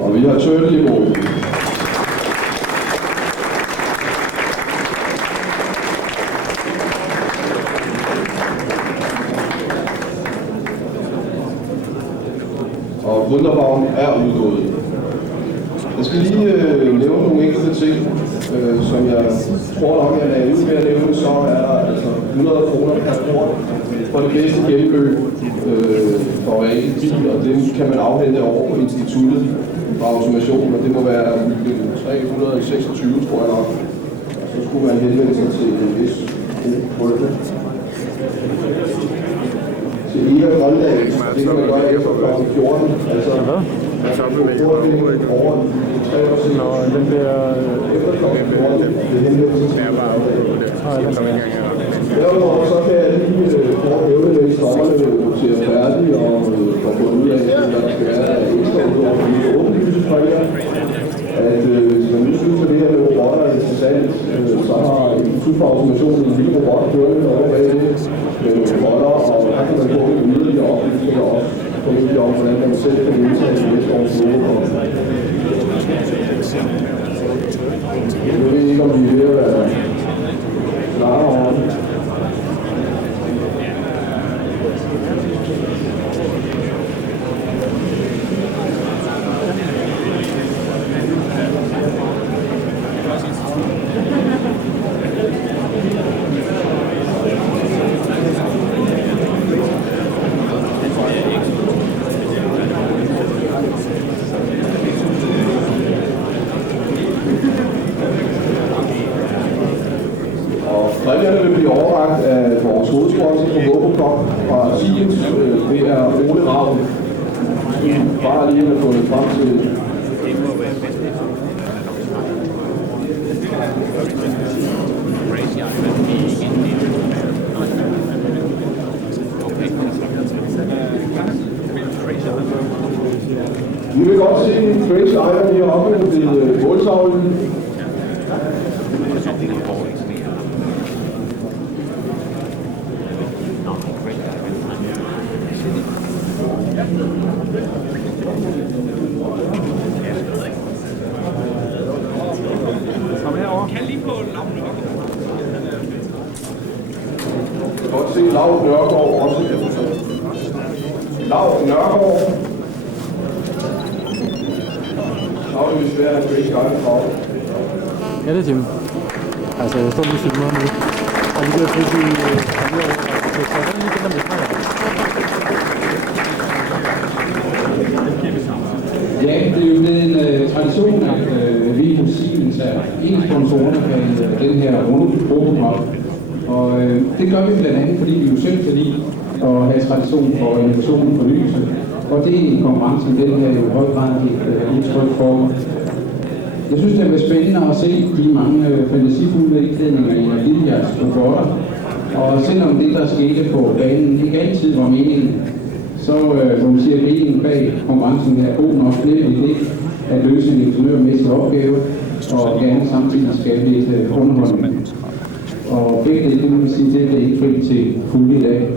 Og vi har tørnet i mål. Og Wunderbaum er udgået. Jeg skal lige nævne nogle enkelte ting, som jeg tror nok, jeg er ude med at nævne. Så er der altså 100 kroner per port for det bedste gennemløb for hver enkelt bil, og det kan man afhente over på instituttet for automation, og det må være 326, tror jeg nok. Så skulle man henvende sig til en vis brygge. Til Eva Grønland, det kan man gøre efter kl. 14. Altså, over de 3 år siden. Nå, den der... Efter kl. 14, det henvendelse til Derudover så kan jeg lige kort hævde, mens dommerne ser færdige og får fundet ud af, hvad der skal være af ekstra udover de åbenlysespræger. At hvis man nu synes, at det her med robotter er interessant, så har Institut for Automation en lille robot kørende over bag det med nogle robotter, og der kan man få en yderligere oplysninger også formentlig om, hvordan man selv kan indtage en næstårs logo. Jeg ved ikke, om vi er ved at være klare over det. Præmierne vil blive overrakt af vores hovedsponsor på Robocop fra Siemens. Det er Ole Ravn. Bare lige at få det frem til. Vi vil godt se en Trace Iron heroppe ved måltavlen. Kom herover. Godt se Lav Nørgaard også. Lav Nørgaard. Lav er vist værd at gøre i gang for. Ja, det er Jim. Altså, jeg står lige og filmer nu. Og vi kan få lige gennem det her. Ja, det er jo blevet en tradition, at vi hos Siemens er en af sponsorerne bag den her rundeprogram. Og det gør vi blandt andet, fordi vi jo selv kan lide at have tradition for innovation og fornyelse. Og det er en konkurrence, den her jo i høj grad et udtryk for. Jeg synes, det er spændende at se de mange fantasifulde indklædninger i Energias robotter. Og selvom det, der skete på banen, ikke altid var meningen, så må man sige, at meningen bag konkurrencen er god nok, nemlig det at løse en ingeniørmæssig opgave, og gerne samtidig skabe et underholdende. Og begge det må man sige, det er ikke fri til fulde i dag.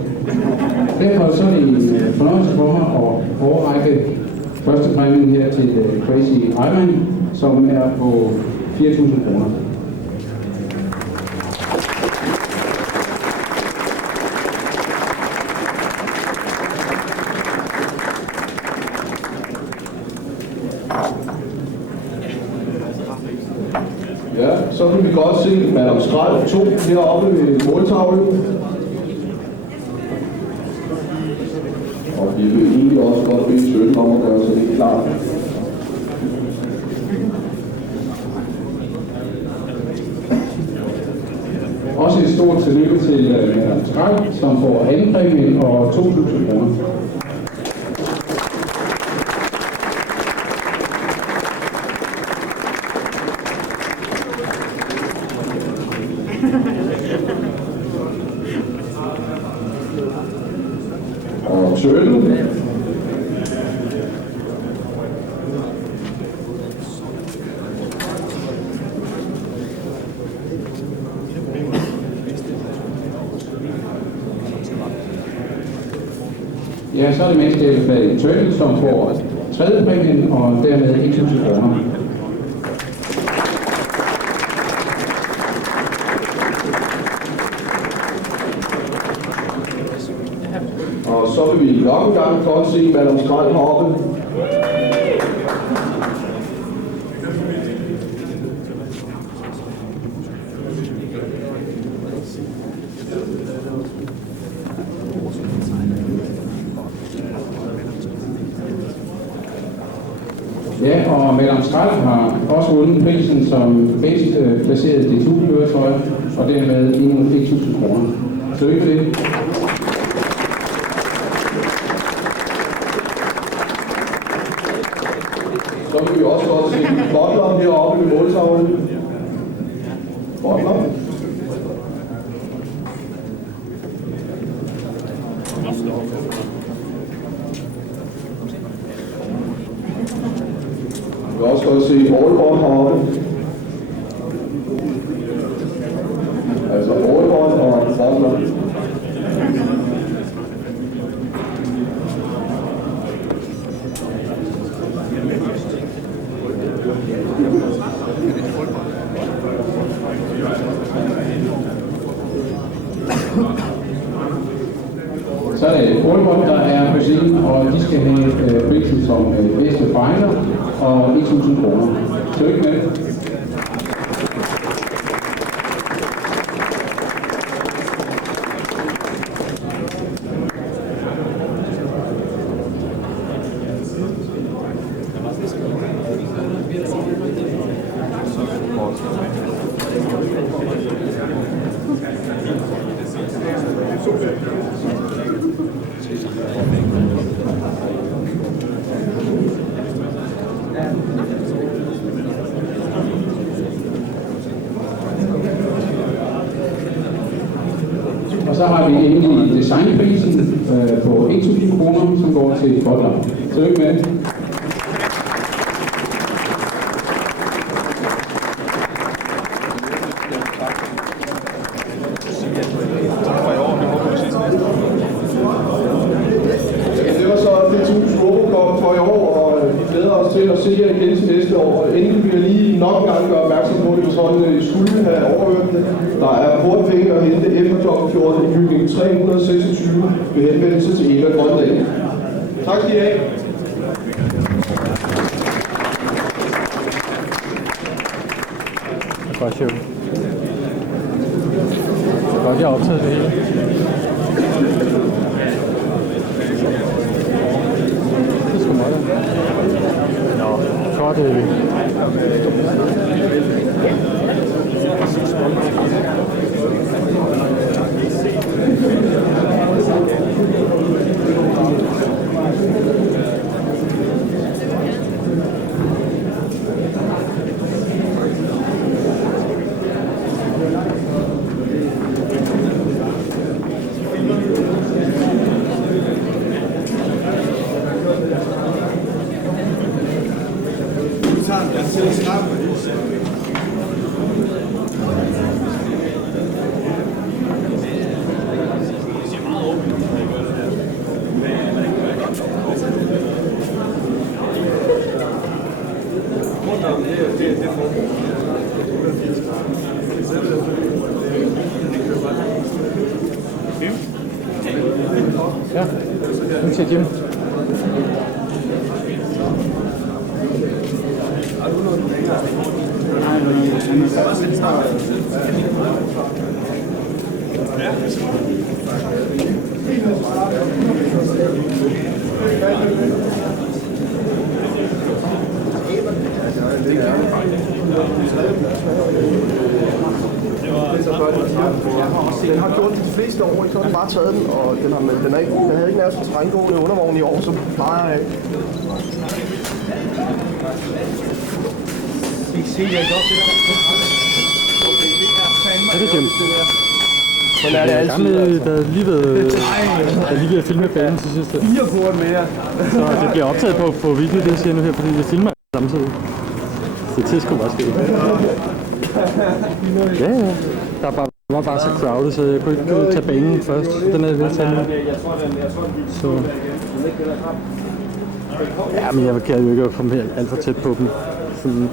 Derfor så er det en fornøjelse for mig at overrække første præmien her til Crazy Iron, som er på 4.000 kroner. Ja, så kan vi godt se Madame Skrald 2 heroppe ved måltavlen. Og vi vil egentlig også godt bede Søren om at gøre sig lidt klart. Også et stort tillykke til Madame Skrald, som får andenpræmien og 2.000 kroner. Og Søren. Ja, så er det mesterskabet Turtle, som får tredje præmien og dermed 1.000 kroner. Og så vil vi nok en gang godt se Madame Skrald heroppe. Ja, og Madame Skrald har også vundet prisen som bedst placeret D2-køretøj, og dermed 1.000 kroner. Tillykke med det. Så vil vi også godt se Butler heroppe ved måltavlen. Butler. Vi vil også godt se Aalborg heroppe. Altså Aalborg og Butler. Så er det Aalborg, der er på scenen, og de skal have prisen som bedste fighter og 1.000 kroner. Tillykke med det. Og så har vi endelig designprisen på 1.000 kroner, som går til Butler. Tillykke med det. næste år. Endelig vil jeg lige nok en gang gøre opmærksom på det, hvis hånden skulle have overhørt det. Der er portpenge at hente efter kl. 14 i bygning 326 ved henvendelse til Eva Grøndal. Tak skal I have. Godt show. Godt, jeg har optaget det hele. Det er sgu meget. Nå, godt. Ja, nu til Jim. Den har gjort det de fleste år, så har den bare taget den, og den havde ikke nærmest en terrængående undervogn i år, så plejer jeg. Er det Jim? Men er det altid? Der er lige ved at filme banen til sidst. 4 kort mere. Så det bliver optaget på video, det siger jeg nu her, fordi vi filmer samtidig. Det til skulle bare ske. Ja. Der var bare så crowded, så jeg kunne ikke tage banen først. Den er lidt tage nu. Så... Ja, men jeg kan jo ikke komme her alt for tæt på dem. Sådan...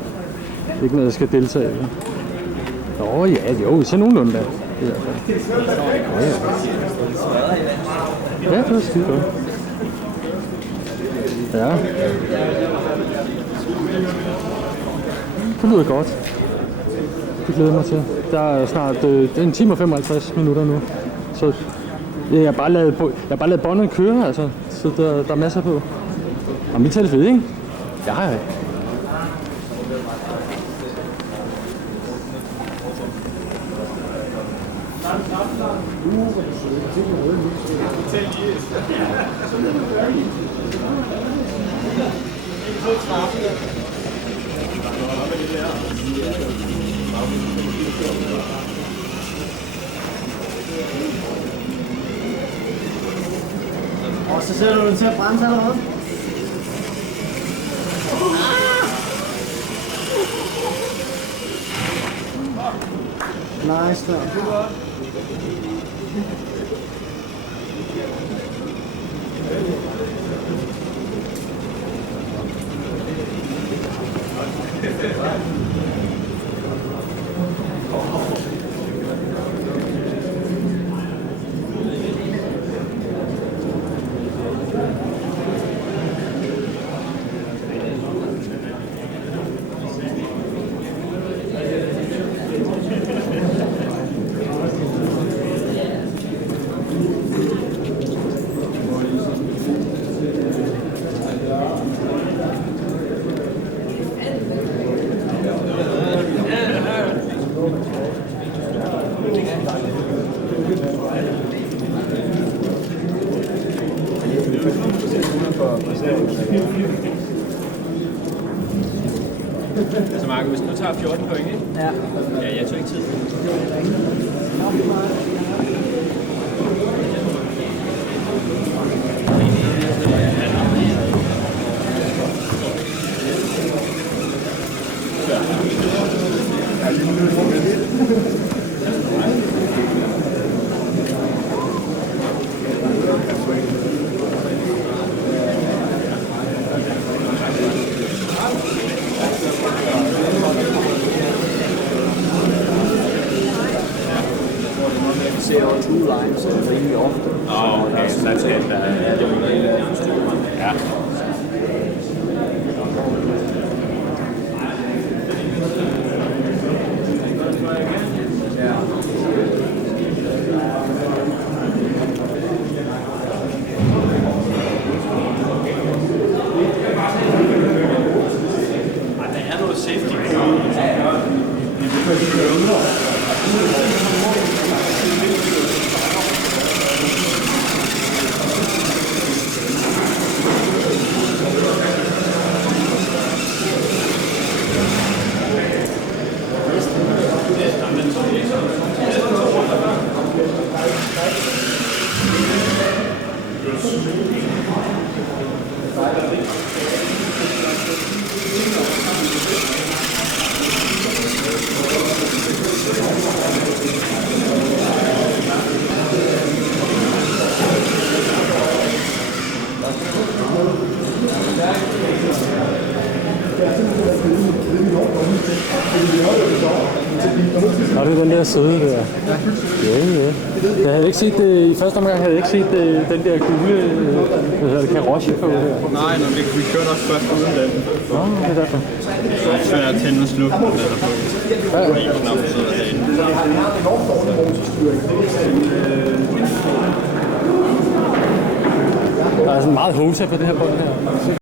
Ikke noget, jeg skal deltage i. Nå ja, jo, så nogenlunde da. I hvert fald. Ja, det var skide godt. Ja. Det lyder godt. Det glæder mig til. Der er snart 1 time og 55 minutter nu. Så jeg har bare ladet båndet køre, altså. Så der er masser på. Og mit tal fed, ikke? Ja. Og så sætter du den til at brænde, eller hvad? Nice, der. Altså Marco, hvis du tager 14 point, ikke? Ja. Ja, jeg tog ikke tid. lines rimelig ofte. Okay, så det ja. Der er noget safety. Og det er den der søde der. Ja. Jeg havde ikke set det, i første omgang havde jeg ikke set den der gule, hvad hedder det, karosse på her. Nej, vi kørte også først uden den. Nå, det er derfor. Så er det svært at tænde og slukke den der på. Fordi knappen sidder herinde. Der er sådan meget hose på det her bånd her.